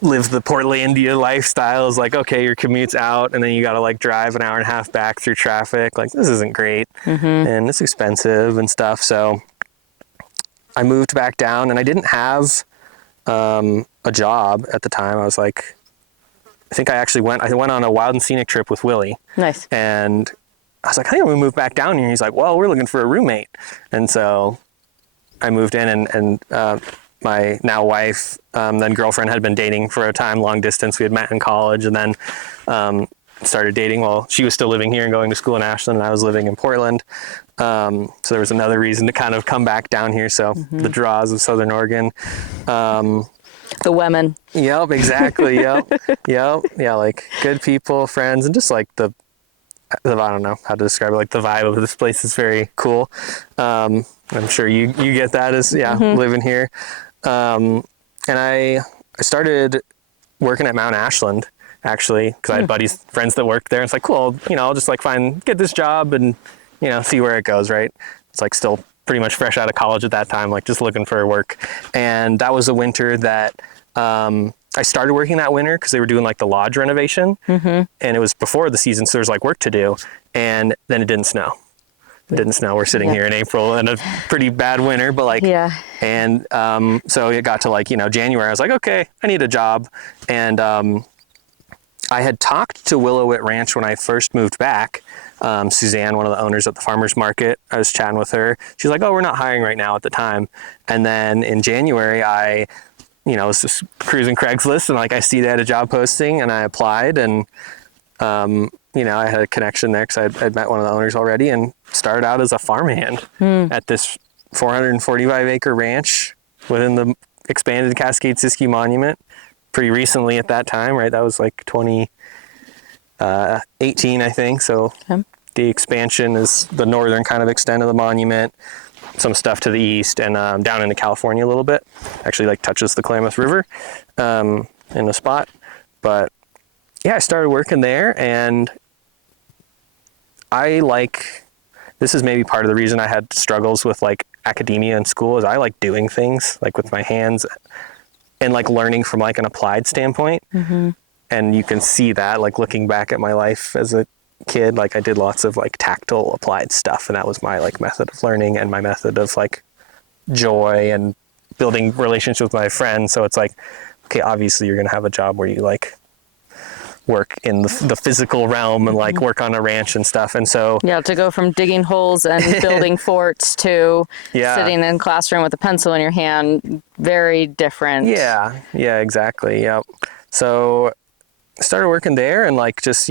live the Portlandia lifestyle. It's like, okay, your commute's out and then you got to like drive an hour and a half back through traffic. Like this isn't great and it's expensive and stuff. So I moved back down, and I didn't have a job at the time. I was like, I went on a wild and scenic trip with Willie. Nice. And I was like, I think I'm gonna move back down here. He's like, well, we're looking for a roommate. And so I moved in, and my now wife, then girlfriend, had been dating for a time, long distance. We had met in college, and then started dating while she was still living here and going to school in Ashland, and I was living in Portland. So there was another reason to kind of come back down here. So the draws of Southern Oregon. The women. Yep, exactly. Yep. Yeah, like good people, friends, and just like I don't know how to describe it. Like the vibe of this place is very cool. I'm sure you get that as living here. And I started working at Mount Ashland, actually, because I had friends that worked there. It's like, cool, you know, I'll just like get this job and, you know, see where it goes, right? It's like still pretty much fresh out of college at that time, like just looking for work. And that was a winter that I started working that winter because they were doing like the lodge renovation, and it was before the season, so there was like work to do, and then it didn't snow. It didn't snow. We're sitting here in April in a pretty bad winter, but like, and so it got to like, January. I was like, okay, I need a job. And I had talked to Willow-Witt Ranch when I first moved back. Suzanne, one of the owners at the farmer's market, I was chatting with her. She's like, oh, we're not hiring right now at the time. And then in January, I was just cruising Craigslist and like I see they had a job posting and I applied and, I had a connection there because I'd met one of the owners already and started out as a farmhand at this 445 acre ranch within the expanded Cascade-Siskiyou Monument pretty recently at that time, right? That was like 2018, I think. So the expansion is the northern kind of extent of the monument, some stuff to the east and down into California a little bit. Actually like touches the Klamath River in a spot. But yeah, I started working there and this is maybe part of the reason I had struggles with like academia in school is I like doing things like with my hands and like learning from like an applied standpoint. And you can see that like looking back at my life as a kid, like I did lots of like tactile applied stuff. And that was my like method of learning and my method of like joy and building relationships with my friends. So it's like, okay, obviously you're going to have a job where you like work in the physical realm and like work on a ranch and stuff. And so to go from digging holes and building forts to sitting in a classroom with a pencil in your hand, very different. Yeah, exactly. Yep. So I started working there and like just,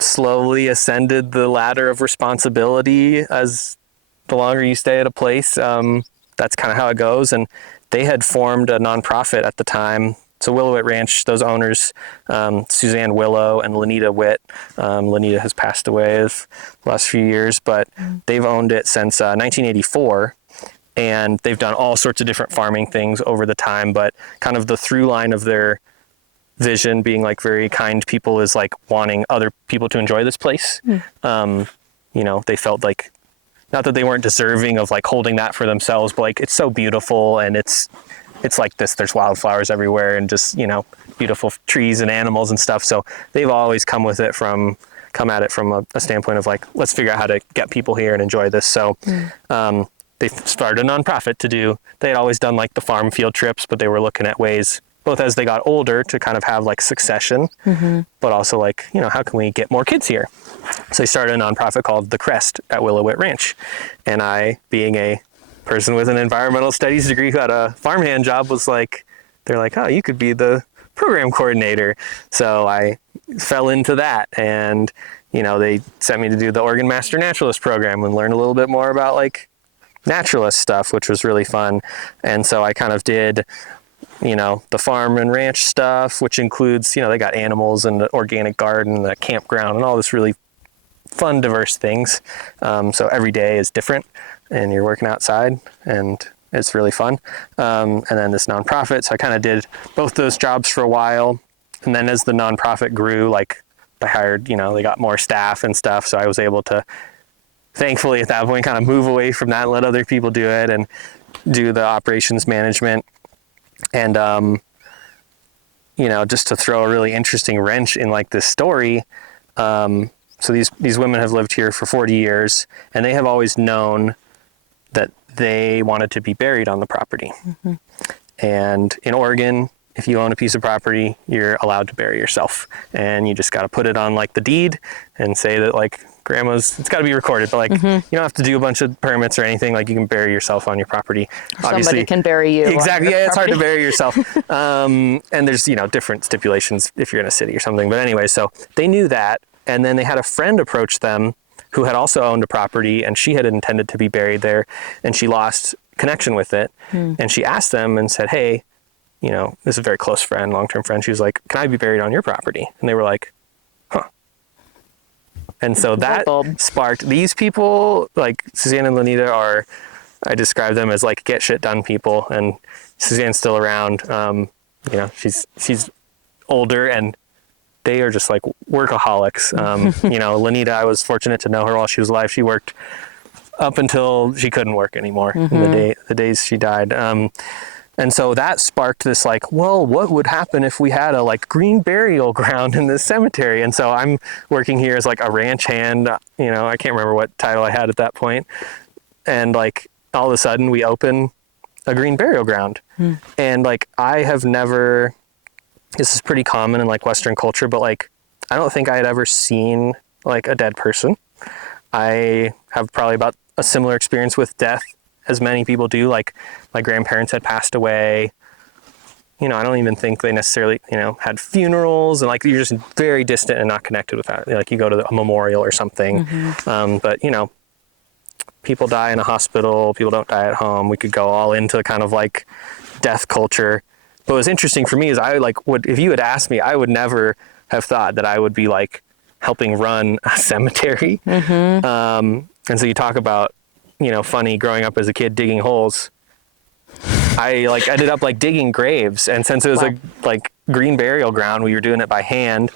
slowly ascended the ladder of responsibility as the longer you stay at a place. That's kind of how it goes. And they had formed a nonprofit at the time. So Willow-Witt Ranch, those owners, Suzanne Willow and Lenita Witt. Lenita has passed away the last few years, but they've owned it since 1984. And they've done all sorts of different farming things over the time, but kind of the through line of their vision being like very kind people is like wanting other people to enjoy this place. They felt like, not that they weren't deserving of like holding that for themselves, but like it's so beautiful and it's like this, there's wildflowers everywhere and just, beautiful trees and animals and stuff. So they've always come at it from a standpoint of like, let's figure out how to get people here and enjoy this. So they started a nonprofit they had always done like the farm field trips, but they were looking at ways, both as they got older to kind of have like succession, but also like, how can we get more kids here? So they started a nonprofit called The Crest at Willow-Witt Ranch. And I, being a person with an environmental studies degree who had a farmhand job, was like, they're like, oh, you could be the program coordinator. So I fell into that and, they sent me to do the Oregon Master Naturalist program and learn a little bit more about like naturalist stuff, which was really fun. And so I kind of did, the farm and ranch stuff, which includes, they got animals and the organic garden, the campground and all this really fun, diverse things. So every day is different and you're working outside and it's really fun. And then this nonprofit. So I kind of did both those jobs for a while. And then as the nonprofit grew, like I hired, they got more staff and stuff. So I was able to, thankfully at that point, kind of move away from that and let other people do it and do the operations management. And, just to throw a really interesting wrench in like this story. So these women have lived here for 40 years and they have always known that they wanted to be buried on the property. And in Oregon, if you own a piece of property, you're allowed to bury yourself. And you just got to put it on like the deed and say that like grandma's, it's got to be recorded, but like you don't have to do a bunch of permits or anything. Like you can bury yourself on your property. Obviously, somebody can bury you. Exactly. Yeah, it's hard to bury yourself. And there's, different stipulations if you're in a city or something. But anyway, so they knew that. And then they had a friend approach them who had also owned a property and she had intended to be buried there and she lost connection with it. And she asked them and said, hey, this is a very close friend, long-term friend. She was like, can I be buried on your property? And they were like, huh. And so that sparked these people, like Suzanne and Lenita I describe them as like get shit done people. And Suzanne's still around. She's older and they are just like workaholics. Lenita, I was fortunate to know her while she was alive. She worked up until she couldn't work anymore in the days she died. And so that sparked this like, well, what would happen if we had a like green burial ground in this cemetery? And so I'm working here as like a ranch hand, you know, I can't remember what title I had at that point. And like all of a sudden we open a green burial ground. And like I have never, this is pretty common in like Western culture, but like I don't think I had ever seen like a dead person. I have probably about a similar experience with death as many people do. Like my grandparents had passed away. You know, I don't even think they necessarily, you know, had funerals, and like you're just very distant and not connected with that. Like you go to a memorial or something. But you know, people die in a hospital, people don't die at home. We could go all into kind of like death culture. But what's interesting for me is I like would, if you had asked me, I would never have thought that I would be like helping run a cemetery. And so you talk about, you know, funny growing up as a kid digging holes. I like ended up like digging graves, and since it was a like green burial ground, we were doing it by hand.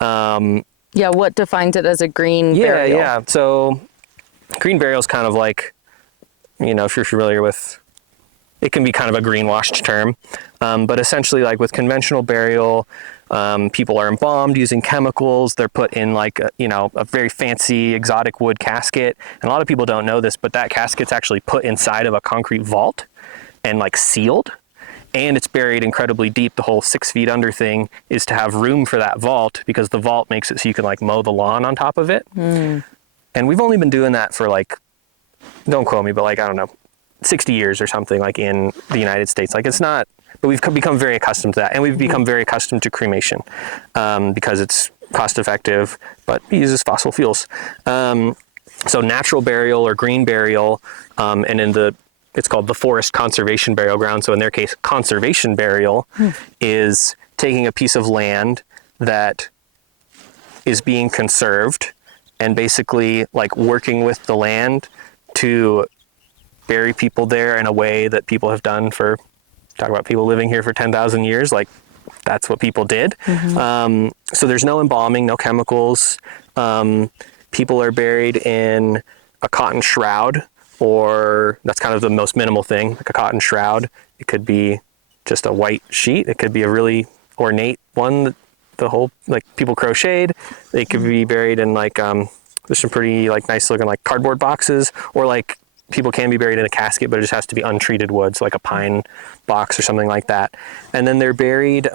Yeah, what defines it as a green burial? Yeah. So green burial is kind of like, you know, if you're familiar with, it can be kind of a greenwashed term, but essentially like with conventional burial, people are embalmed using chemicals. They're put in like, you know, a very fancy exotic wood casket. And a lot of people don't know this, but that casket's actually put inside of a concrete vault and like sealed. And it's buried incredibly deep. The whole 6 feet under thing is to have room for that vault, because the vault makes it so you can like mow the lawn on top of it. And we've only been doing that for like, don't quote me, but like, I don't know, 60 years or something, like in the United States. Like it's not, but we've become very accustomed to that, and we've become very accustomed to cremation because it's cost effective, but it uses fossil fuels. So natural burial or green burial, and it's called the forest conservation burial ground. So in their case, conservation burial is taking a piece of land that is being conserved and basically like working with the land to bury people there in a way that people have done for, talk about people living here for 10,000 years, like that's what people did. So there's no embalming, no chemicals. People are buried in a cotton shroud, or that's kind of the most minimal thing, like a cotton shroud. It could be just a white sheet. It could be a really ornate one that the whole, like people crocheted. They could be buried in like, there's some pretty like nice looking like cardboard boxes, or like people can be buried in a casket, but it just has to be untreated wood, so like a pine box or something like that. And then they're buried,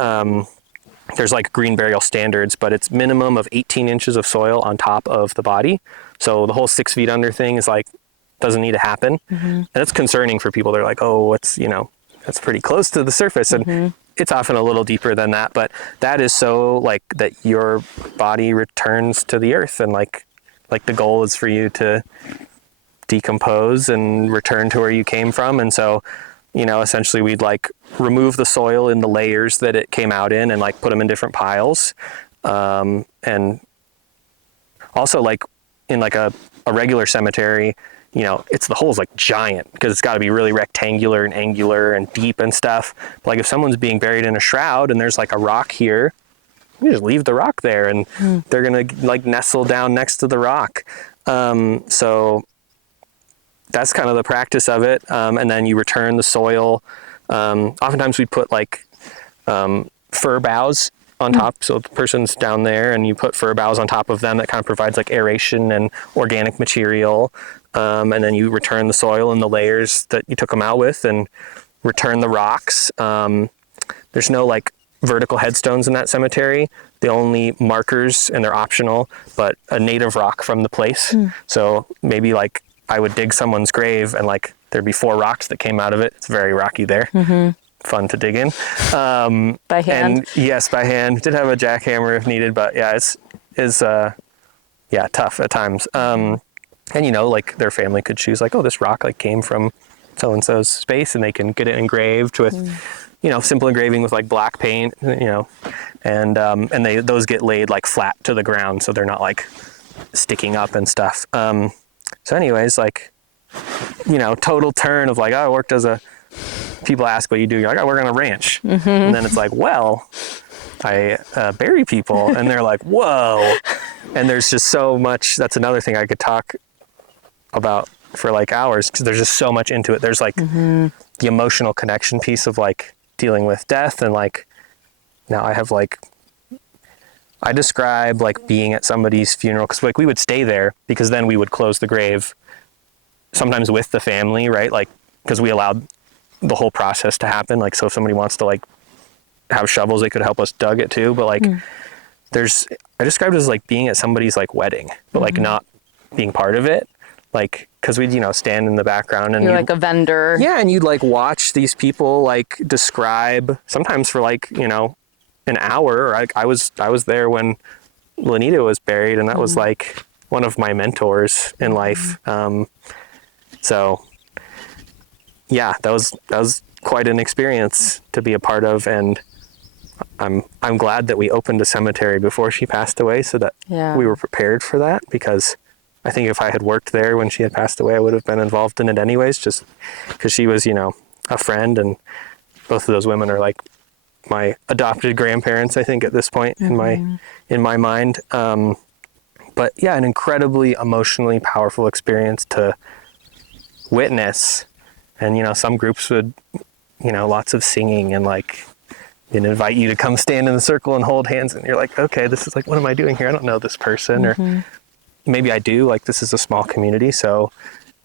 there's like green burial standards, but it's minimum of 18 inches of soil on top of the body. So the whole 6 feet under thing is like, doesn't need to happen. And it's concerning for people. They're like, oh, what's, you know, that's pretty close to the surface. And it's often a little deeper than that, but that is so like that your body returns to the earth, and like the goal is for you to decompose and return to where you came from. And so, you know, essentially we'd like remove the soil in the layers that it came out in and like put them in different piles. And also like in like a regular cemetery, you know, the hole's like giant because it's got to be really rectangular and angular and deep and stuff. But like if someone's being buried in a shroud and there's like a rock here, you just leave the rock there, and they're going to like nestle down next to the rock. So that's kind of the practice of it. And then you return the soil. Oftentimes we put like fir boughs on top. So the person's down there and you put fir boughs on top of them. That kind of provides like aeration and organic material. And then you return the soil in the layers that you took them out with, and return the rocks. There's no like vertical headstones in that cemetery. The only markers, and they're optional, but a native rock from the place. So maybe like I would dig someone's grave and like there'd be 4 rocks that came out of it. It's very rocky there. Fun to dig in. By hand? And yes, by hand. Did have a jackhammer if needed, but yeah, it's tough at times. And you know, like their family could choose like, oh, this rock like came from so-and-so's space, and they can get it engraved with, you know, simple engraving with like black paint, you know, and those get laid like flat to the ground, so they're not like sticking up and stuff. So anyways, like, you know, total turn of like, oh, I worked as people ask what you do. You're like, I work on a ranch. And then it's like, well, I bury people. And they're like, whoa. And there's just so much. That's another thing I could talk about for like hours, because there's just so much into it. There's like the emotional connection piece of like dealing with death. And like, now I have like, I describe like being at somebody's funeral, because like we would stay there because then we would close the grave sometimes with the family, right? Like, because we allowed the whole process to happen. Like, so if somebody wants to like have shovels, they could help us dug it too. But like, I described it as like being at somebody's like wedding, but like not being part of it. Like, because we'd, stand in the background and you're like a vendor. Yeah, and you'd like watch these people like describe, sometimes for like, an hour. I was there when Lanita was buried, and that was like one of my mentors in life. So yeah, that was quite an experience to be a part of, and I'm glad that we opened a cemetery before she passed away, so that we were prepared for that, because I think if I had worked there when she had passed away, I would have been involved in it anyways, just because she was, a friend, and both of those women are like my adopted grandparents, I think, at this point in my mind. But yeah, an incredibly emotionally powerful experience to witness. And, some groups would, lots of singing and like, and invite you to come stand in the circle and hold hands. And you're like, okay, this is like, what am I doing here? I don't know this person. Or maybe I do, like, this is a small community. So,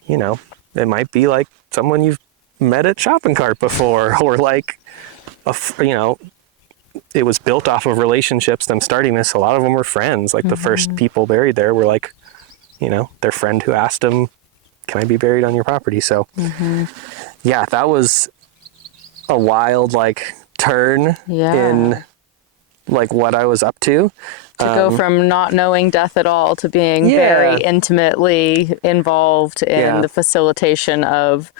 it might be like someone you've met at shopping cart before, or like, it was built off of relationships, them starting this. A lot of them were friends. Like the first people buried there were like, their friend who asked them, can I be buried on your property? So yeah, that was a wild, like, turn in like what I was up to. To go from not knowing death at all to being very intimately involved in the facilitation of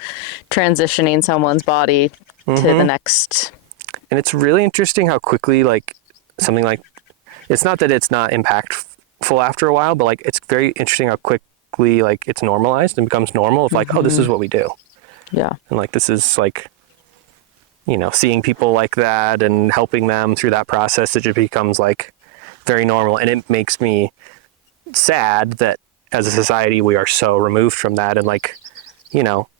transitioning someone's body to the next. And it's really interesting how quickly, like, something like, it's not that it's not impactful after a while, but like, it's very interesting how quickly, like, it's normalized and becomes normal of like, oh, this is what we do. Yeah. And like, this is like, seeing people like that and helping them through that process, it just becomes like very normal. And it makes me sad that as a society, we are so removed from that. And like,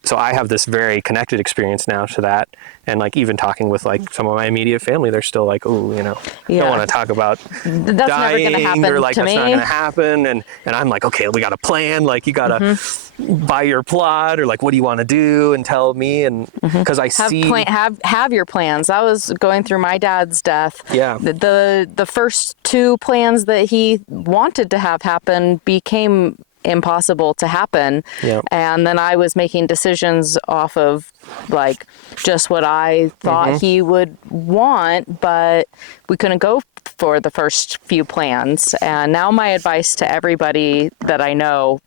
so I have this very connected experience now to that. And like, even talking with like some of my immediate family, they're still like, oh, don't want to talk about that's dying, never gonna happen, or like, to that's me. not going to happen. And I'm like, okay, we got a plan. Like, you got to buy your plot, or like, what do you want to do? And tell me. And because I have your plans. I was going through my dad's death. Yeah. The first two plans that he wanted to have happen became impossible to happen. Yep. And then I was making decisions off of like just what I thought he would want, but we couldn't go for the first few plans. And now my advice to everybody that I know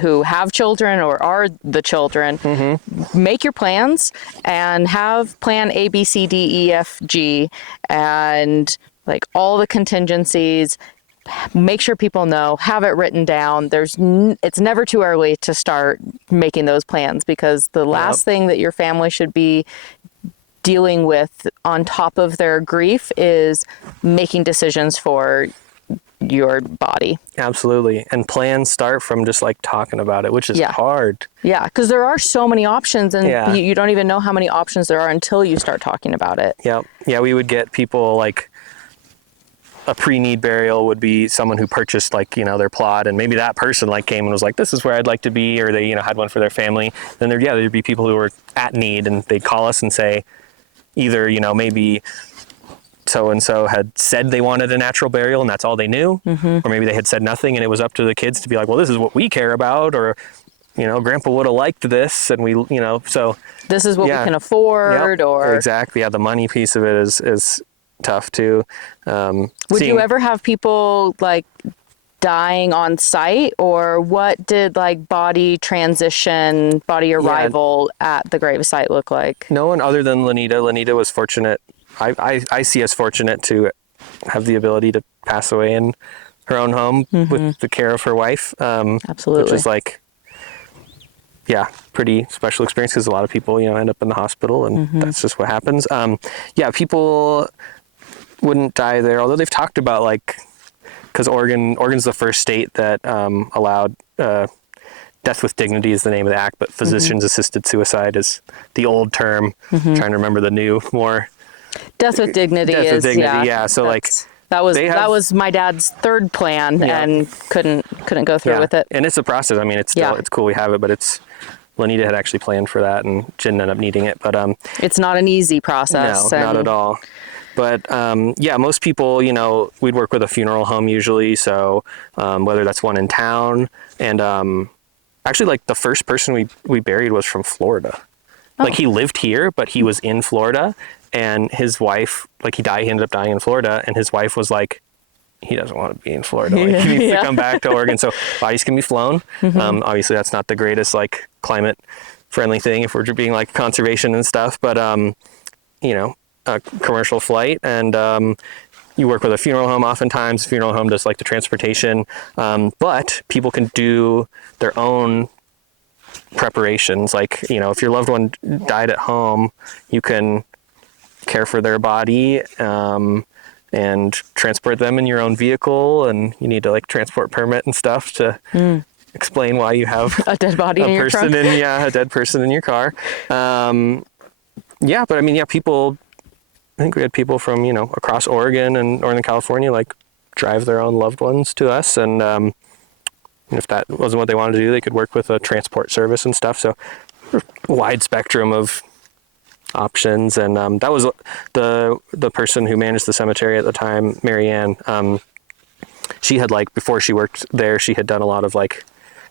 who have children or are the children, make your plans and have plan A, B, C, D, E, F, G, and like all the contingencies. Make sure people know, have it written down. It's never too early to start making those plans, because the last thing that your family should be dealing with on top of their grief is making decisions for your body. Absolutely. And plans start from just like talking about it, which is hard. Yeah, because there are so many options, and you don't even know how many options there are until you start talking about it. Yeah. Yeah, we would get people like, a pre-need burial would be someone who purchased like, their plot, and maybe that person like came and was like, this is where I'd like to be, or they, had one for their family. Then there'd be people who were at need, and they'd call us and say either, maybe so-and-so had said they wanted a natural burial and that's all they knew, or maybe they had said nothing and it was up to the kids to be like, well, this is what we care about, or, grandpa would have liked this, and we, so. This is what we can afford, or. Exactly. Yeah. The money piece of it is tough too. Would you ever have people like dying on site, or what did like body arrival at the gravesite look like? No one other than Lanita. Lanita was fortunate. I see us fortunate to have the ability to pass away in her own home with the care of her wife. Absolutely. Which is like, pretty special experience, because a lot of people, end up in the hospital, and that's just what happens. People wouldn't die there, although they've talked about like, because Oregon's the first state that allowed Death with Dignity is the name of the act, but physicians assisted suicide is the old term. Trying to remember the new, more. Death with Dignity Death with Dignity, yeah. So like that was my dad's third plan, and couldn't go through with it. And it's a process. I mean, it's still it's cool we have it, but it's Lanita had actually planned for that, and she didn't end up needing it. But it's not an easy process. No, not at all. But yeah, most people, you know, we'd work with a funeral home usually. So whether that's one in town, and actually, like the first person we buried was from Florida. Like he lived here, but he was in Florida, and his wife, like he ended up dying in Florida, and his wife was like, he doesn't want to be in Florida. Like he needs to come back to Oregon. So bodies can be flown. Obviously that's not the greatest like climate friendly thing if we're being like conservation and stuff, but you know, a commercial flight, and you work with a funeral home oftentimes. The funeral home does like the transportation, but people can do their own preparations. Like, you know, if your loved one died at home, you can care for their body and transport them in your own vehicle, and you need to like transport permit and stuff to explain why you have a dead body in your trunk. A dead person in your car. Yeah, but I mean, people, I think we had people from, you know, across Oregon and Northern California like drive their own loved ones to us, and if that wasn't what they wanted to do, they could work with a transport service and stuff. So wide spectrum of options. And that was the person who managed the cemetery at the time, Marianne. She had like, before she worked there, she had done a lot of like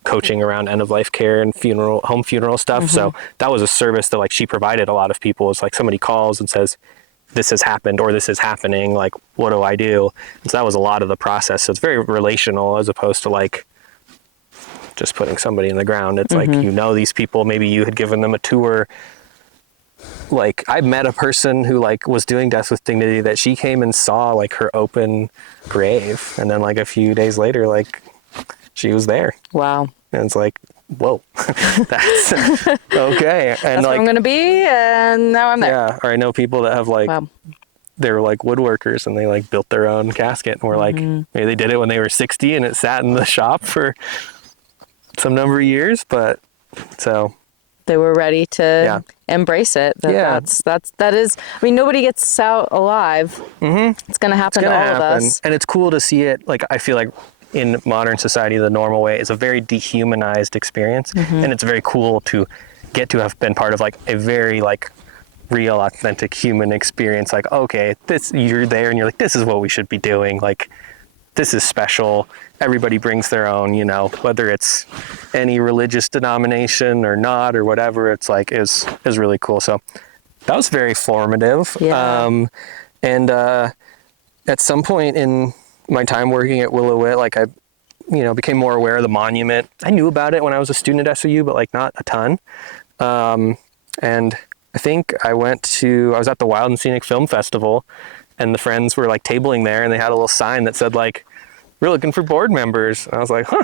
coaching around end of life care and home funeral stuff. So that was a service that like she provided a lot of people. It's like somebody calls and says, this has happened or this is happening, like what do I do? And so that was a lot of the process. So it's very relational as opposed to like just putting somebody in the ground. It's like, you know, these people, maybe you had given them a tour. Like I met a person who like was doing Death with Dignity that she came and saw like her open grave, and then like a few days later like she was there. Wow. And it's like, whoa, that's okay. And that's like, where I'm gonna be, and now I'm there. Yeah, or I know people that have like they're like woodworkers and they like built their own casket, and were like, maybe they did it when they were 60 and it sat in the shop for some number of years, but so they were ready to embrace it. That is, I mean, nobody gets out alive. It's going to happen to all of us. And it's cool to see it. Like, I feel like in modern society, the normal way is a very dehumanized experience. And it's very cool to get to have been part of like a very like real, authentic human experience. Like, okay, you're there and you're like, this is what we should be doing. Like, this is special. Everybody brings their own, you know, whether it's any religious denomination or not or whatever, it's like is really cool. So that was very formative. And at some point in my time working at Willow-Witt, like I, you know, became more aware of the monument. I knew about it when I was a student at SOU, but like not a ton. And I think I was at the Wild and Scenic Film Festival, and the friends were like tabling there, and they had a little sign that said like, we're looking for board members. And I was like, huh.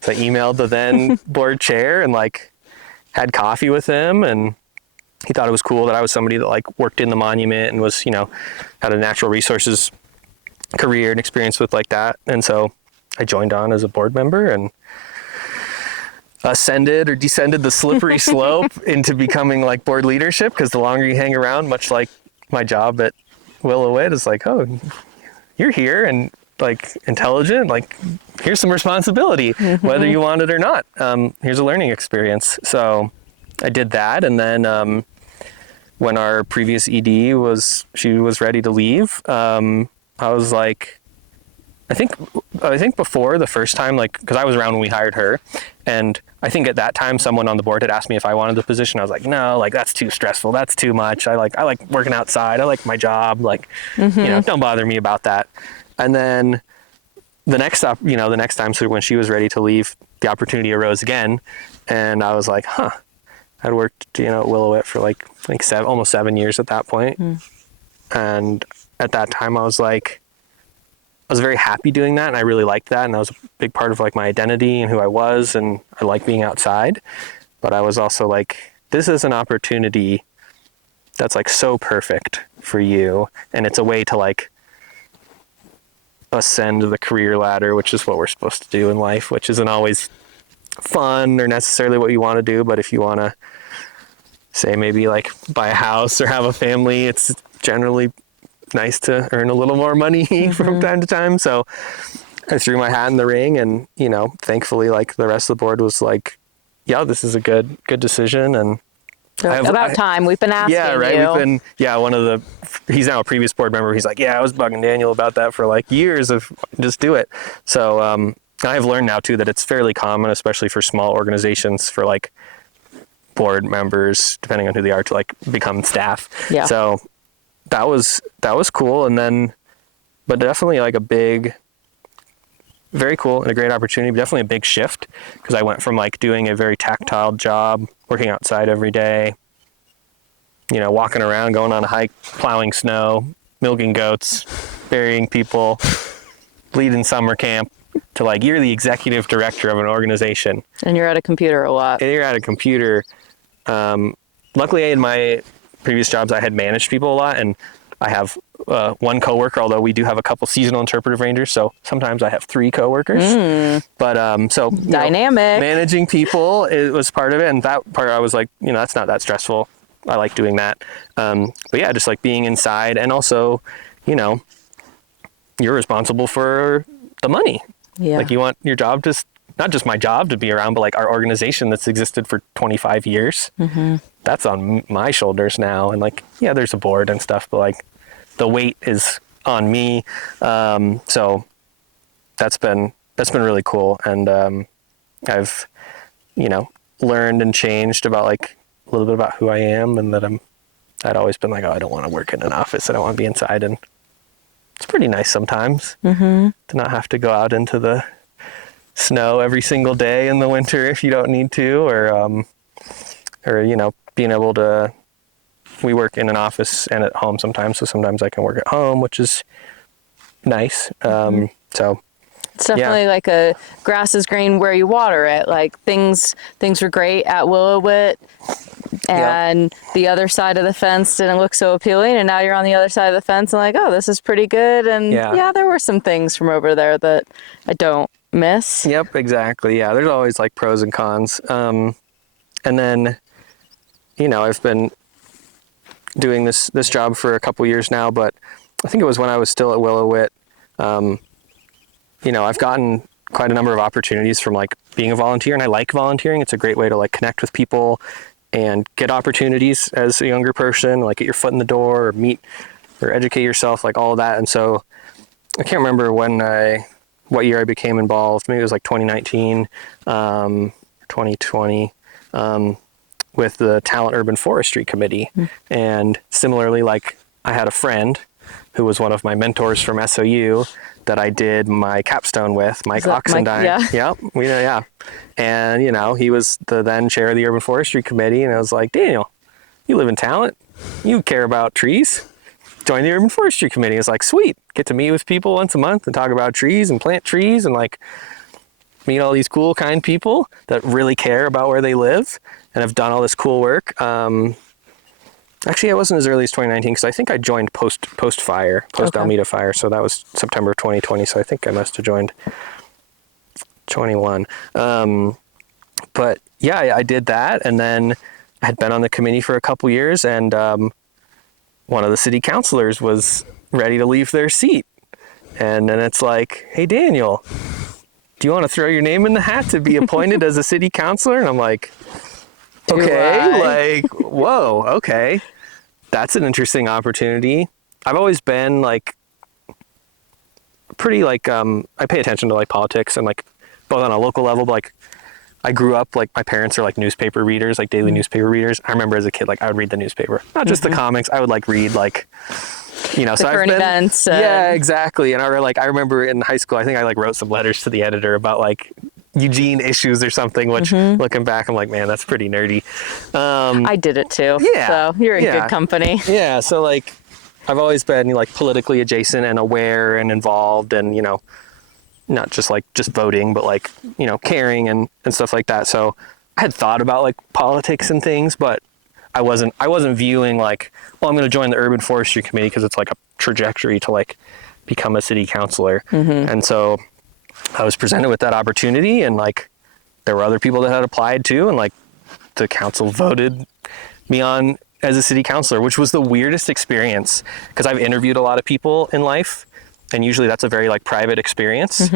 So I emailed the then board chair and like had coffee with him, and he thought it was cool that I was somebody that like worked in the monument and was, you know, had a natural resources career and experience with like that. And so I joined on as a board member and ascended or descended the slippery slope into becoming like board leadership, because the longer you hang around, much like my job at Willow-Witt, is like, oh, you're here and like intelligent, like here's some responsibility, whether you want it or not. Here's a learning experience. So I did that, and then when our previous ED was ready to leave, I was like, I think before the first time, like, because I was around when we hired her, and I think at that time someone on the board had asked me if I wanted the position. I was like, no, like that's too stressful, that's too much. I like working outside, I like my job, like you know, don't bother me about that. And then the next time, so when she was ready to leave, the opportunity arose again, and I was like, huh. I'd worked, you know, at Willow-Witt for like almost 7 years at that point. And at that time I was very happy doing that, and I really liked that, and that was a big part of like my identity and who I was, and I like being outside. But I was also like, this is an opportunity that's like so perfect for you, and it's a way to like ascend the career ladder, which is what we're supposed to do in life, which isn't always fun or necessarily what you want to do, but if you want to say maybe like buy a house or have a family, it's generally nice to earn a little more money from time to time. So I threw my hat in the ring, and, you know, thankfully, like, the rest of the board was like, yeah, this is a good decision. And About time. We've been asking yeah, right. you. He's now a previous board member. He's like, yeah, I was bugging Daniel about that for like years of just do it. So I've learned now too that it's fairly common, especially for small organizations, for like board members, depending on who they are, to like become staff. Yeah. So that was cool. And then, but definitely like very cool and a great opportunity, but definitely a big shift, because I went from like doing a very tactile job, working outside every day, you know, walking around, going on a hike, plowing snow, milking goats, burying people, leading summer camp, to like, you're the executive director of an organization. And you're at a computer a lot. And you're at a computer. Luckily, in my previous jobs, I had managed people a lot, and I have one coworker, although we do have a couple seasonal interpretive rangers, so sometimes I have 3 coworkers. But so dynamic. Managing people, it was part of it, and that part I was like, you know, that's not that stressful. I like doing that. But yeah, just like being inside, and also, you know, you're responsible for the money. Yeah. Like, you want your job to, not just my job to be around, but like our organization that's existed for 25 years. That's on my shoulders now. And like, yeah, there's a board and stuff, but like the weight is on me. So that's been really cool. And I've, you know, learned and changed about like a little bit about who I am, and that I'd always been like, oh, I don't want to work in an office. I don't want to be inside. And it's pretty nice sometimes to not have to go out into the snow every single day in the winter if you don't need to, or you know, being able to, we work in an office and at home sometimes, so sometimes I can work at home, which is nice. So it's definitely like a grass is green where you water it. Like things were great at Willow-Witt, and the other side of the fence didn't look so appealing, and now you're on the other side of the fence and like, oh, this is pretty good. And yeah, there were some things from over there that I don't miss. Yep, exactly. Yeah, there's always like pros and cons. And then, you know, I've been doing this job for a couple years now, but I think it was when I was still at Willow-Witt. You know, I've gotten quite a number of opportunities from like being a volunteer, and I like volunteering. It's a great way to like connect with people and get opportunities as a younger person, like get your foot in the door, or meet or educate yourself, like all of that. And so I can't remember what year I became involved. Maybe it was like 2019, 2020, with the Talent Urban Forestry Committee. And similarly, like, I had a friend who was one of my mentors from SOU that I did my capstone with, Mike Oxendine. Yeah. Yep. And, you know, he was the then chair of the Urban Forestry Committee, and I was like, Daniel, you live in Talent, you care about trees, join the Urban Forestry Committee. It's like, sweet, get to meet with people once a month and talk about trees and plant trees, and like meet all these cool, kind people that really care about where they live and have done all this cool work. Actually, it wasn't as early as 2019, because I think I joined post Alameda fire. So that was September 2020. So I think I must have joined 21. But yeah, I did that. And then I had been on the committee for a couple years, and one of the city councilors was ready to leave their seat. And then it's like, hey, Daniel, do you want to throw your name in the hat to be appointed as a city councilor? And I'm like, okay, like, whoa, okay. That's an interesting opportunity. I've always been like pretty like, I pay attention to like politics, and like both on a local level, but like I grew up, like my parents are like newspaper readers, like daily newspaper readers. I remember as a kid, like I would read the newspaper, not just the comics. I would like read like, you know, so I've been, events. Yeah, exactly. And I remember in high school, I think I like wrote some letters to the editor about like Eugene issues or something, which looking back, I'm like, man, that's pretty nerdy. I did it too. Yeah. So you're in good company. Yeah. So like, I've always been like politically adjacent and aware and involved, and, you know, not just like just voting, but like, you know, caring and stuff like that. So I had thought about like politics and things, but I wasn't viewing like, well, I'm going to join the Urban Forestry Committee because it's like a trajectory to like become a city councilor. And so I was presented with that opportunity, and like there were other people that had applied too, and like the council voted me on as a city councilor, which was the weirdest experience because I've interviewed a lot of people in life, and usually that's a very like private experience.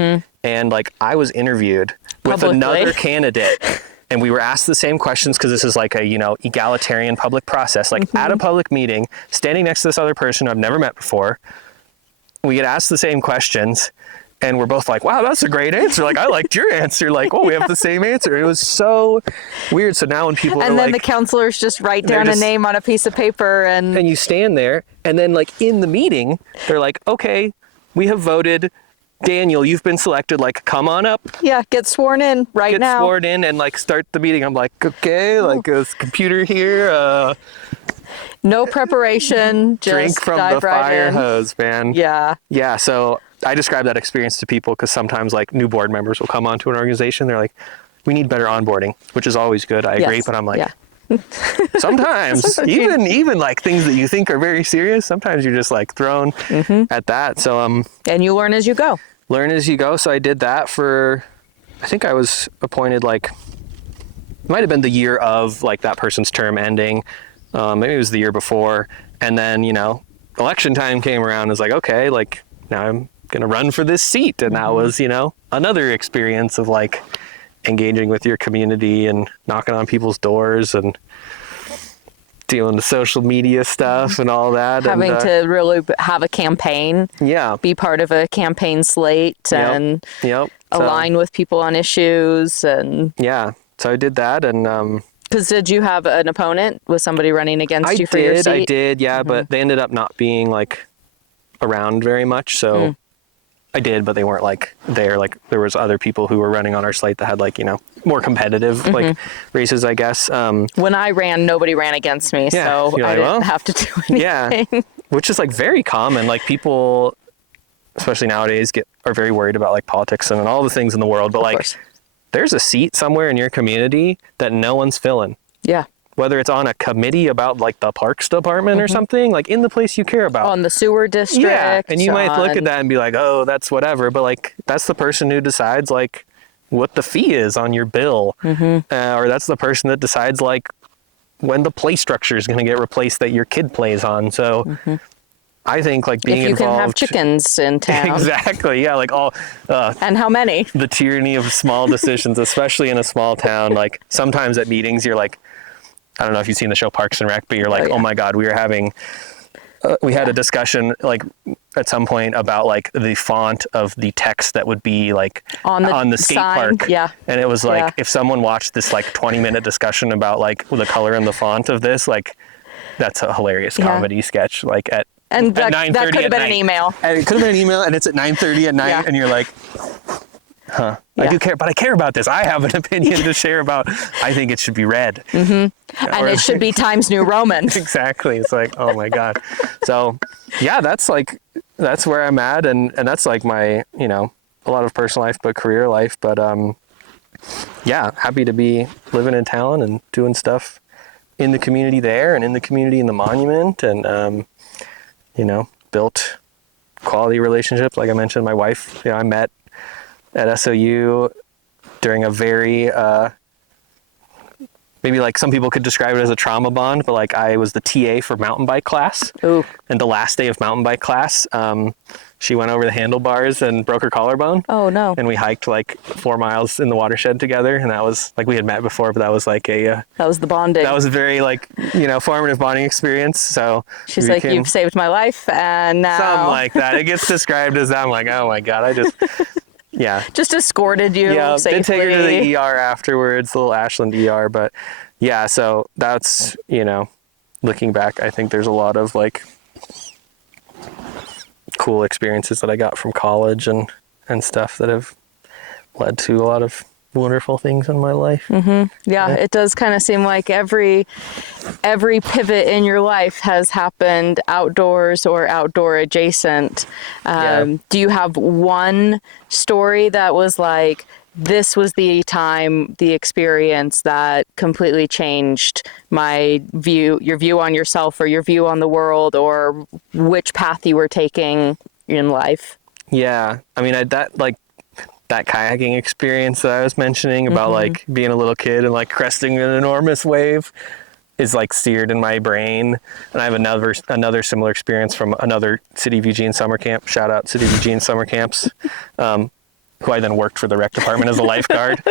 And like I was interviewed with Publicly. another candidate, and we were asked the same questions because this is like a, you know, egalitarian public process, like at a public meeting, standing next to this other person I've never met before. We get asked the same questions, and we're both like, wow, that's a great answer. Like, I liked your answer. Like, oh, we have the same answer. It was so weird. So now when people And are then like, the counselors just write down a name on a piece of paper and you stand there, and then like in the meeting, they're like, okay, we have voted. Daniel, you've been selected. Like, come on up. yeah, get sworn in right now. Get sworn in and like start the meeting. I'm like, okay, like this computer here. No preparation, just Drink from dive the right fire in. hose, man. Yeah. Yeah, so I describe that experience to people because sometimes like new board members will come onto an organization. They're like, we need better onbody, which is always good. I agree, Yes. but I'm like, Yeah. sometimes even like things that you think are very serious, sometimes you're just like thrown at that. So And you learn as you go. learn as you go. So I did that for, I think I was appointed like, it might have been the year of like that person's term ending. Maybe it was the year before. And then, you know, election time came around. It's like, okay, like now I'm going to run for this seat. And that was, you know, another experience of like engaging with your community and knocking on people's doors and dealing with social media stuff and all that. Having and, to really have a campaign, yeah. be part of a campaign slate and Yep. align with people on issues. And Yeah. So I did that. And, because did you have an opponent? Was somebody running against you for your seat? I did, yeah, but they ended up not being like around very much. So I did, but they weren't like there. Like there was other people who were running on our slate that had like, you know, more competitive like races, I guess. When I ran, nobody ran against me, Yeah, so you're I like, didn't well, have to do anything. Yeah, which is like very common. Like people, especially nowadays, are very worried about like politics and all the things in the world. But Of like, course. there's a seat somewhere in your community that no one's filling. Yeah. Whether it's on a committee about like the parks department or something, like in the place you care about. On the sewer district. Yeah, and you might look on- at that and be like, oh, that's whatever. But like, that's the person who decides like what the fee is on your bill. Or that's the person that decides like when the play structure is going to get replaced that your kid plays on. So I think like being if you involved. can have chickens in town. Exactly. Yeah. Like all And how many? the tyranny of small decisions, especially in a small town. Like sometimes at meetings, you're like, I don't know if you've seen the show Parks and Rec, but you're like, yeah. oh my God, we were having, we had a discussion like at some point about like the font of the text that would be like On the skate sign, park. yeah. And it was like, Yeah. if someone watched this like 20-minute discussion about like the color and the font of this, like that's a hilarious comedy sketch. Like at And at that 9:30 could have at been an night. email. And it could have been an email, and it's at 9:30 at night, Yeah. and you're like, huh. I Yeah. do care, but I care about this. I have an opinion to share about. I think it should be read. And it should be Times New Roman. Exactly. It's like, oh my God. So yeah, that's where I'm at. And that's like my, you know, a lot of personal life, but career life. But yeah, happy to be living in Talent and doing stuff in the community there and in the community in the monument. And, you know, built quality relationships. Like I mentioned, my wife, you know, I met at SOU during a very, maybe like some people could describe it as a trauma bond, but like I was the TA for mountain bike class. Ooh. And the last day of mountain bike class, she went over the handlebars and broke her collarbone. Oh, no. And we hiked like 4 miles in the watershed together. And that was like, we had met before, but that was like That was the bonding. that was a very like, you know, formative bonding experience. So She's we like, became you've saved my life, and now... something like that. It gets described as that. I'm like, oh my God, I just, yeah. Just escorted you Yeah, safely. did take her to the ER afterwards, the little Ashland ER. But yeah, so that's, you know, looking back, I think there's a lot of like cool experiences that I got from college and stuff that have led to a lot of wonderful things in my life. Yeah, it does kind of seem like every pivot in your life has happened outdoors or outdoor adjacent. Do you have one story that was like, this was the time, the experience that completely changed my view, your view on yourself or your view on the world, or which path you were taking in life? Yeah, I mean, that like that kayaking experience that I was mentioning about like being a little kid and like cresting an enormous wave is like seared in my brain. And I have another similar experience from another City of Eugene summer camp. Shout out City of Eugene summer camps, who I then worked for the rec department as a lifeguard.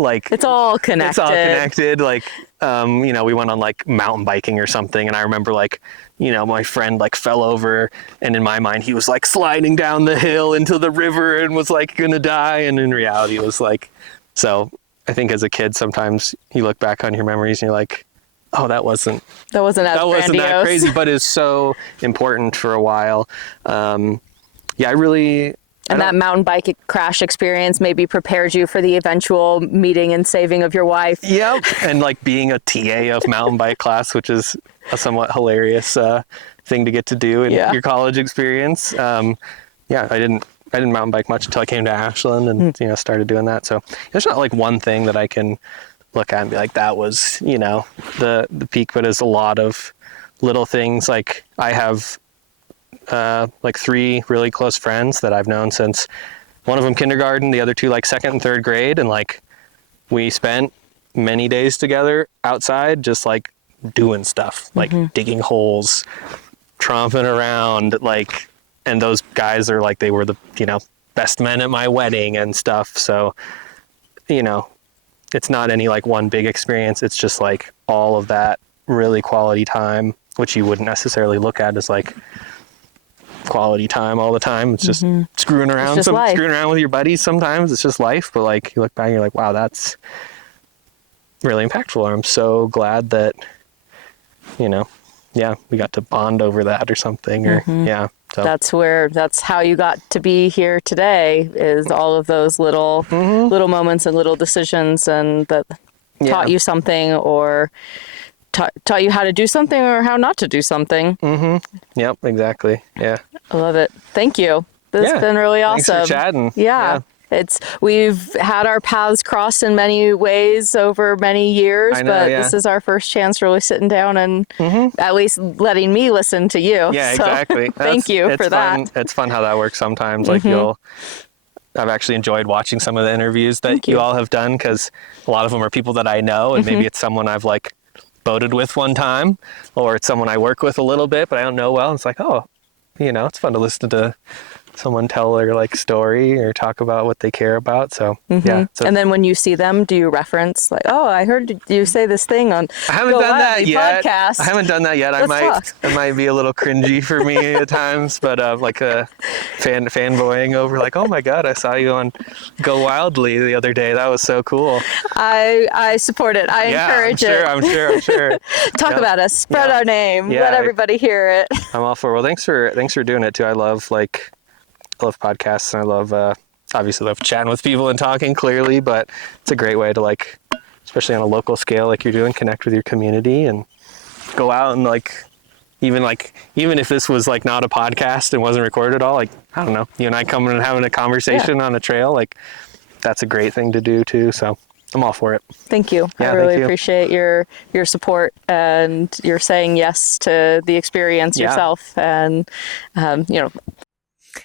Like It's all connected. It's all connected. Like, we went on like mountain biking or something. And I remember like, my friend like fell over, and in my mind, he was like sliding down the hill into the river and was like gonna die. And in reality, it was like, so I think as a kid, sometimes you look back on your memories and you're like, oh, that wasn't that crazy, but it's so important for a while. And that mountain bike crash experience maybe prepared you for the eventual meeting and saving of your wife. Yep. And like being a TA of mountain bike class, which is a somewhat hilarious thing to get to do in your college experience. I didn't mountain bike much until I came to Ashland and started doing that. So there's not like one thing that I can look at and be like, that was the peak, but it's a lot of little things. Like I have like 3 really close friends that I've known since, one of them kindergarten, the other 2 like 2nd and 3rd grade, and like we spent many days together outside just like doing stuff, like digging holes, tromping around, like, and those guys are like, they were the best men at my wedding and stuff. So it's not any like one big experience, it's just like all of that really quality time, which you wouldn't necessarily look at as like quality time all the time. It's just screwing around, screwing around with your buddies. Sometimes it's just life, but like you look back and you're like, wow, that's really impactful. I'm so glad that we got to bond over that or something. Or so that's how you got to be here today, is all of those little moments and little decisions, and that taught you something, or taught you how to do something or how not to do something. Yep, exactly. Yeah. I love it. Thank you. This has been really awesome. Thanks for chatting. Yeah. We've had our paths crossed in many ways over many years, this is our first chance really sitting down and at least letting me listen to you. Yeah, so, exactly. Thank you for that. It's fun how that works sometimes. Like I've actually enjoyed watching some of the interviews that you all have done, because a lot of them are people that I know, and maybe it's someone I've like boated with one time, or it's someone I work with a little bit, but I don't know well. It's like, oh, it's fun to listen to someone tell their like story or talk about what they care about. So So, and then when you see them, do you reference like, oh, I heard you say this thing on I haven't done that yet. Podcast. I haven't done that yet. It might be a little cringy for me at times, but like a fanboying over like, oh my God, I saw you on Go Wildly the other day. That was so cool. I support it. I encourage it. I'm sure. Talk about us. Spread our name. Let everybody hear it. I'm all for it. Well, thanks for doing it too. I love podcasts, and I love obviously love chatting with people and talking, clearly, but it's a great way to like, especially on a local scale like you're doing, connect with your community and go out and like even if this was like not a podcast and wasn't recorded at all, like, I don't know, you and I coming and having a conversation on a trail, like that's a great thing to do too. So I'm all for it. Thank you. I really appreciate your support and your saying yes to the experience yourself. And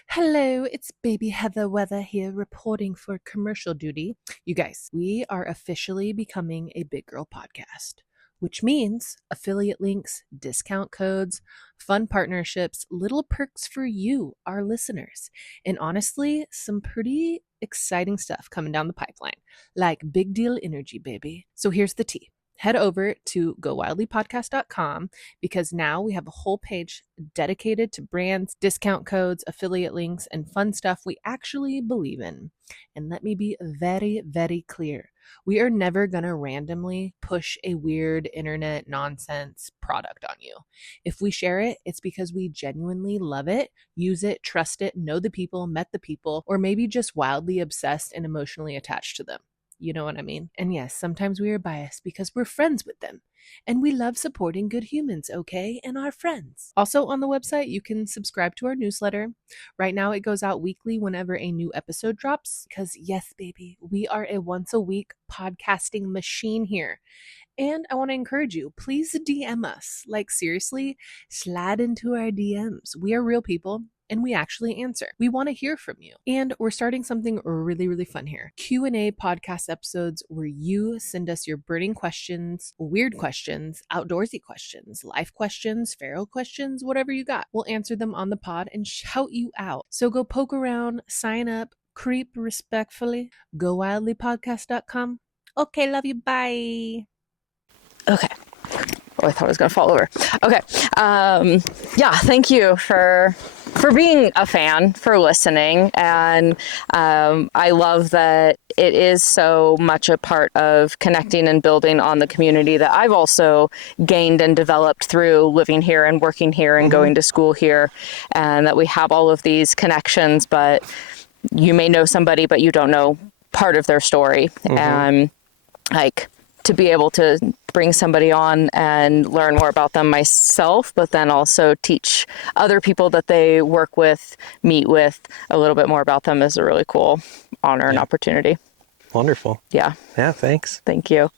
Hello, it's baby Heather Weather here, reporting for commercial duty. You guys, we are officially becoming a Big Girl podcast, which means affiliate links, discount codes, fun partnerships, little perks for you, our listeners, and honestly, some pretty exciting stuff coming down the pipeline, like big deal energy, baby. So here's the tea. Head over to gowildlypodcast.com, because now we have a whole page dedicated to brands, discount codes, affiliate links, and fun stuff we actually believe in. And let me be very, very clear. We are never going to randomly push a weird internet nonsense product on you. If we share it, it's because we genuinely love it, use it, trust it, know the people, met the people, or maybe just wildly obsessed and emotionally attached to them. You know what I mean? And yes, sometimes we are biased because we're friends with them. And we love supporting good humans, okay? And our friends. Also on the website, you can subscribe to our newsletter. Right now, it goes out weekly whenever a new episode drops. Because yes, baby, we are a once a week podcasting machine here. And I want to encourage you, please DM us. Like seriously, slide into our DMs. We are real people. and we actually answer. We want to hear from you. And we're starting something really, really fun here. Q&A podcast episodes where you send us your burning questions, weird questions, outdoorsy questions, life questions, feral questions, whatever you got. We'll answer them on the pod and shout you out. So go poke around, sign up, creep respectfully, gowildlypodcast.com. Okay, love you. Bye. Okay. Oh, I thought I was going to fall over. Okay. Yeah, thank you for being a fan, for listening. And I love that it is so much a part of connecting and building on the community that I've also gained and developed through living here and working here and going to school here, and that we have all of these connections, but you may know somebody, but you don't know part of their story. And like, to be able to bring somebody on and learn more about them myself, but then also teach other people that they work with, meet with, a little bit more about them is a really cool honor and opportunity. Wonderful. Yeah. Yeah, thanks. Thank you.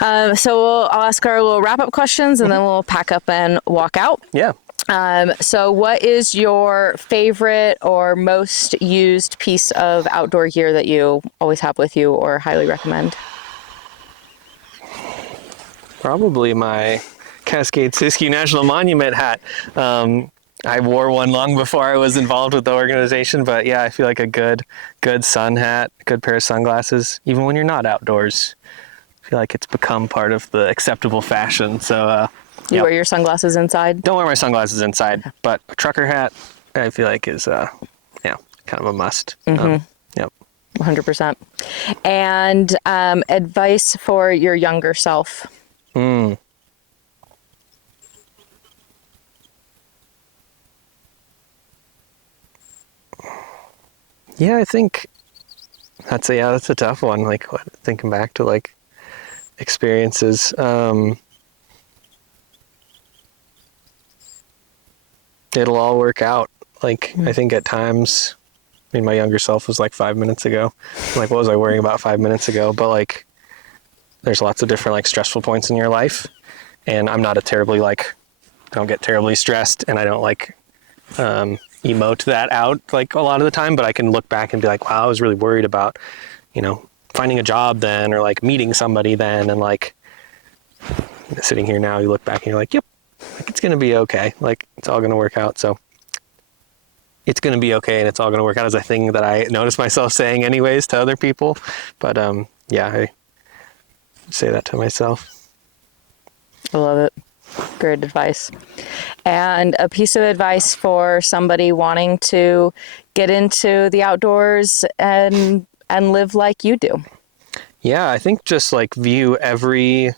So I'll ask our little wrap-up questions, and then we'll pack up and walk out. Yeah. So what is your favorite or most used piece of outdoor gear that you always have with you or highly recommend? Probably my Cascade-Siskiyou National Monument hat. I wore one long before I was involved with the organization, but yeah, I feel like a good sun hat, a good pair of sunglasses, even when you're not outdoors. I feel like it's become part of the acceptable fashion. So You wear your sunglasses inside? Don't wear my sunglasses inside, but a trucker hat I feel like is kind of a must. Yep. 100%. And advice for your younger self? Yeah, I think that's a tough one. Like thinking back to like experiences. It'll all work out. Like I think at times, I mean, my younger self was like 5 minutes ago. I'm like, what was I worrying about 5 minutes ago? But like, there's lots of different like stressful points in your life, and I'm not I don't get terribly stressed, and I don't like emote that out like a lot of the time, but I can look back and be like, wow, I was really worried about, finding a job then, or like meeting somebody then, and like sitting here now, you look back and you're like, yep, like it's gonna be okay, like it's all gonna work out. So it's gonna be okay, and it's all gonna work out is a thing that I notice myself saying anyways to other people. But I say that to myself. I love it. Great advice. And a piece of advice for somebody wanting to get into the outdoors and live like you do. Yeah, I think just like view everything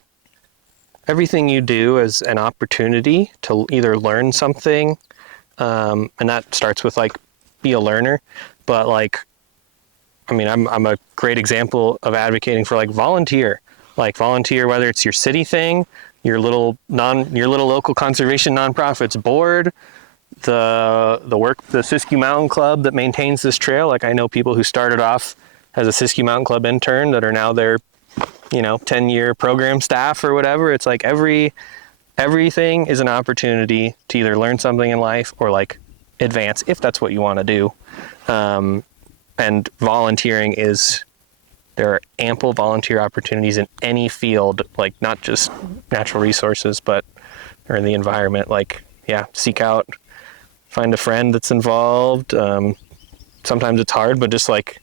you do as an opportunity to either learn something, and that starts with like be a learner, but like, I mean, I'm a great example of advocating for like volunteer, whether it's your city thing, your little local conservation nonprofits board, the Siskiyou Mountain Club that maintains this trail. Like I know people who started off as a Siskiyou Mountain Club intern that are now their 10-year program staff or whatever. It's like everything is an opportunity to either learn something in life or like advance if that's what you want to do. And volunteering there are ample volunteer opportunities in any field, like not just natural resources, but or in the environment. Like, yeah, seek out, find a friend that's involved. Sometimes it's hard, but just like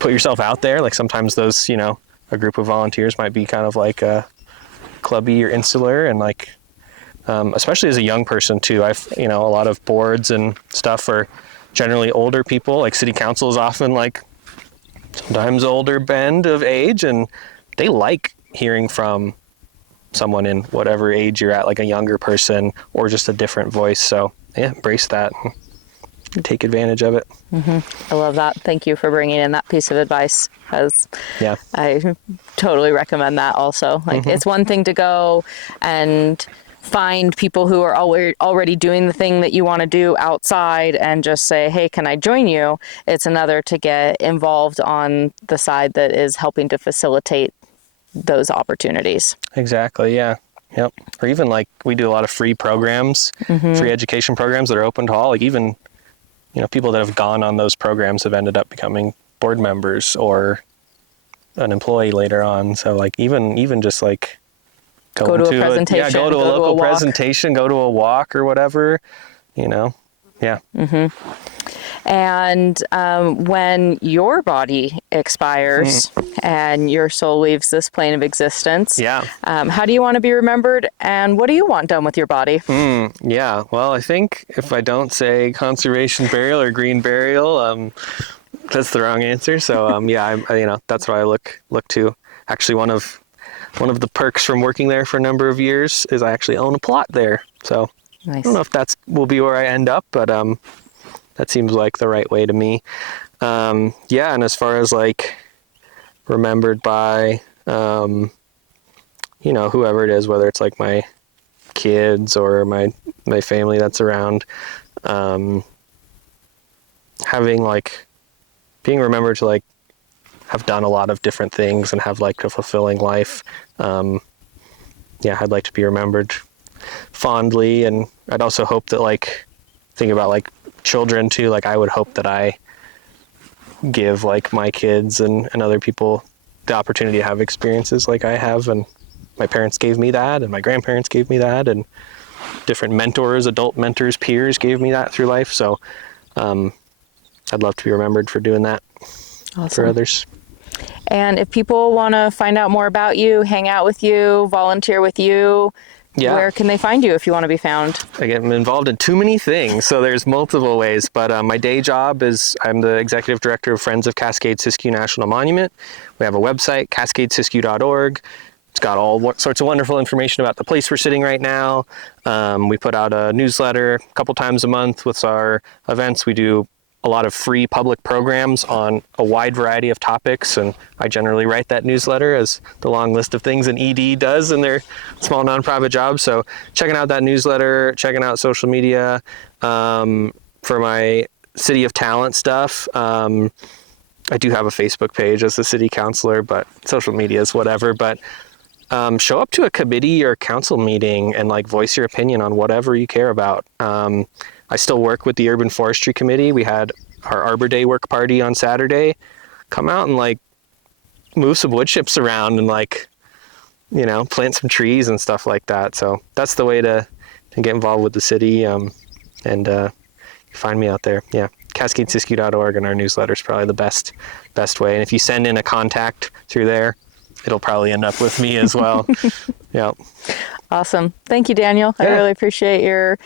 put yourself out there. Like sometimes those, a group of volunteers might be kind of like clubby or insular, and like, especially as a young person too, a lot of boards and stuff are generally older people. Like city council is often like sometimes older bend of age, and they like hearing from someone in whatever age you're at, like a younger person or just a different voice. So yeah, embrace that and take advantage of it. I love that. Thank you for bringing in that piece of advice, because I totally recommend that also. Like it's one thing to go and find people who are already doing the thing that you want to do outside and just say, hey, can I join you? It's another to get involved on the side that is helping to facilitate those opportunities. Exactly. Yeah. Yep. Or even like we do a lot of free programs, free education programs that are open to all. Like even, people that have gone on those programs have ended up becoming board members or an employee later on. So like even just like go to a presentation, go to a local presentation, go to a walk or whatever, Yeah. And when your body expires and your soul leaves this plane of existence, how do you want to be remembered, and what do you want done with your body? Yeah. Well, I think if I don't say conservation burial or green burial, that's the wrong answer. So that's what I look to. Actually, one of the perks from working there for a number of years is I actually own a plot there. So nice. I don't know if will be where I end up, but that seems like the right way to me. And as far as like remembered by, whoever it is, whether it's like my kids or my family that's around, having like being remembered to like have done a lot of different things and have like a fulfilling life. I'd like to be remembered fondly, and I'd also hope that like think about like children too. Like I would hope that I give like my kids and other people the opportunity to have experiences like I have, and my parents gave me that, and my grandparents gave me that, and different mentors, adult mentors, peers gave me that through life. So I'd love to be remembered for doing that. Awesome. For others. And if people want to find out more about you, hang out with you, volunteer with you, where can they find you if you want to be found? I'm involved in too many things, so there's multiple ways. But my day job is I'm the executive director of Friends of Cascade-Siskiyou National Monument. We have a website, cascade-siskiyou.org. It's got all sorts of wonderful information about the place we're sitting right now. We put out a newsletter a couple times a month with our events. We do a lot of free public programs on a wide variety of topics, and I generally write that newsletter as the long list of things an ED does in their small nonprofit job. So checking out that newsletter, checking out social media. For my City of Talent stuff, I do have a Facebook page as a city councilor, but social media is whatever. But show up to a committee or council meeting and like voice your opinion on whatever you care about. I still work with the Urban Forestry Committee. We had our Arbor Day work party on Saturday. Come out and like move some wood chips around and like, plant some trees and stuff like that. So that's the way to get involved with the city. And you find me out there. Yeah. Cascade-Siskiyou.org, and our newsletter is probably the best way. And if you send in a contact through there, it'll probably end up with me as well. Yeah. Awesome. Thank you, Daniel. I really appreciate your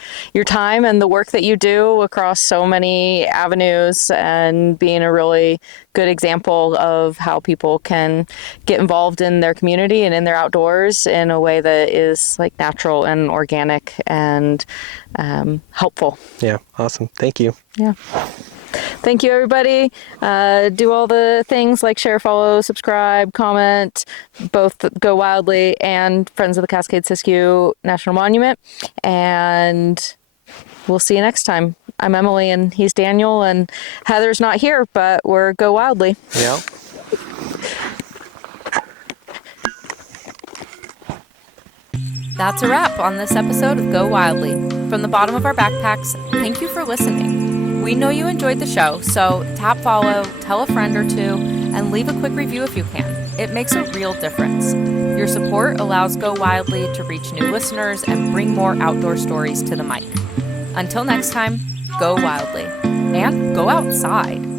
time and the work that you do across so many avenues, and being a really good example of how people can get involved in their community and in their outdoors in a way that is like natural and organic and helpful. Yeah. Awesome. Thank you. Yeah. Thank you, everybody. Do all the things like share, follow, subscribe, comment, both Go Wildly and Friends of the Cascade-Siskiyou National Monument. And we'll see you next time. I'm Emily, and he's Daniel, and Heather's not here, but we're Go Wildly. Yeah. That's a wrap on this episode of Go Wildly. From the bottom of our backpacks, thank you for listening. We know you enjoyed the show, so tap follow, tell a friend or two, and leave a quick review if you can. It makes a real difference. Your support allows Go Wildly to reach new listeners and bring more outdoor stories to the mic. Until next time, go wildly and go outside.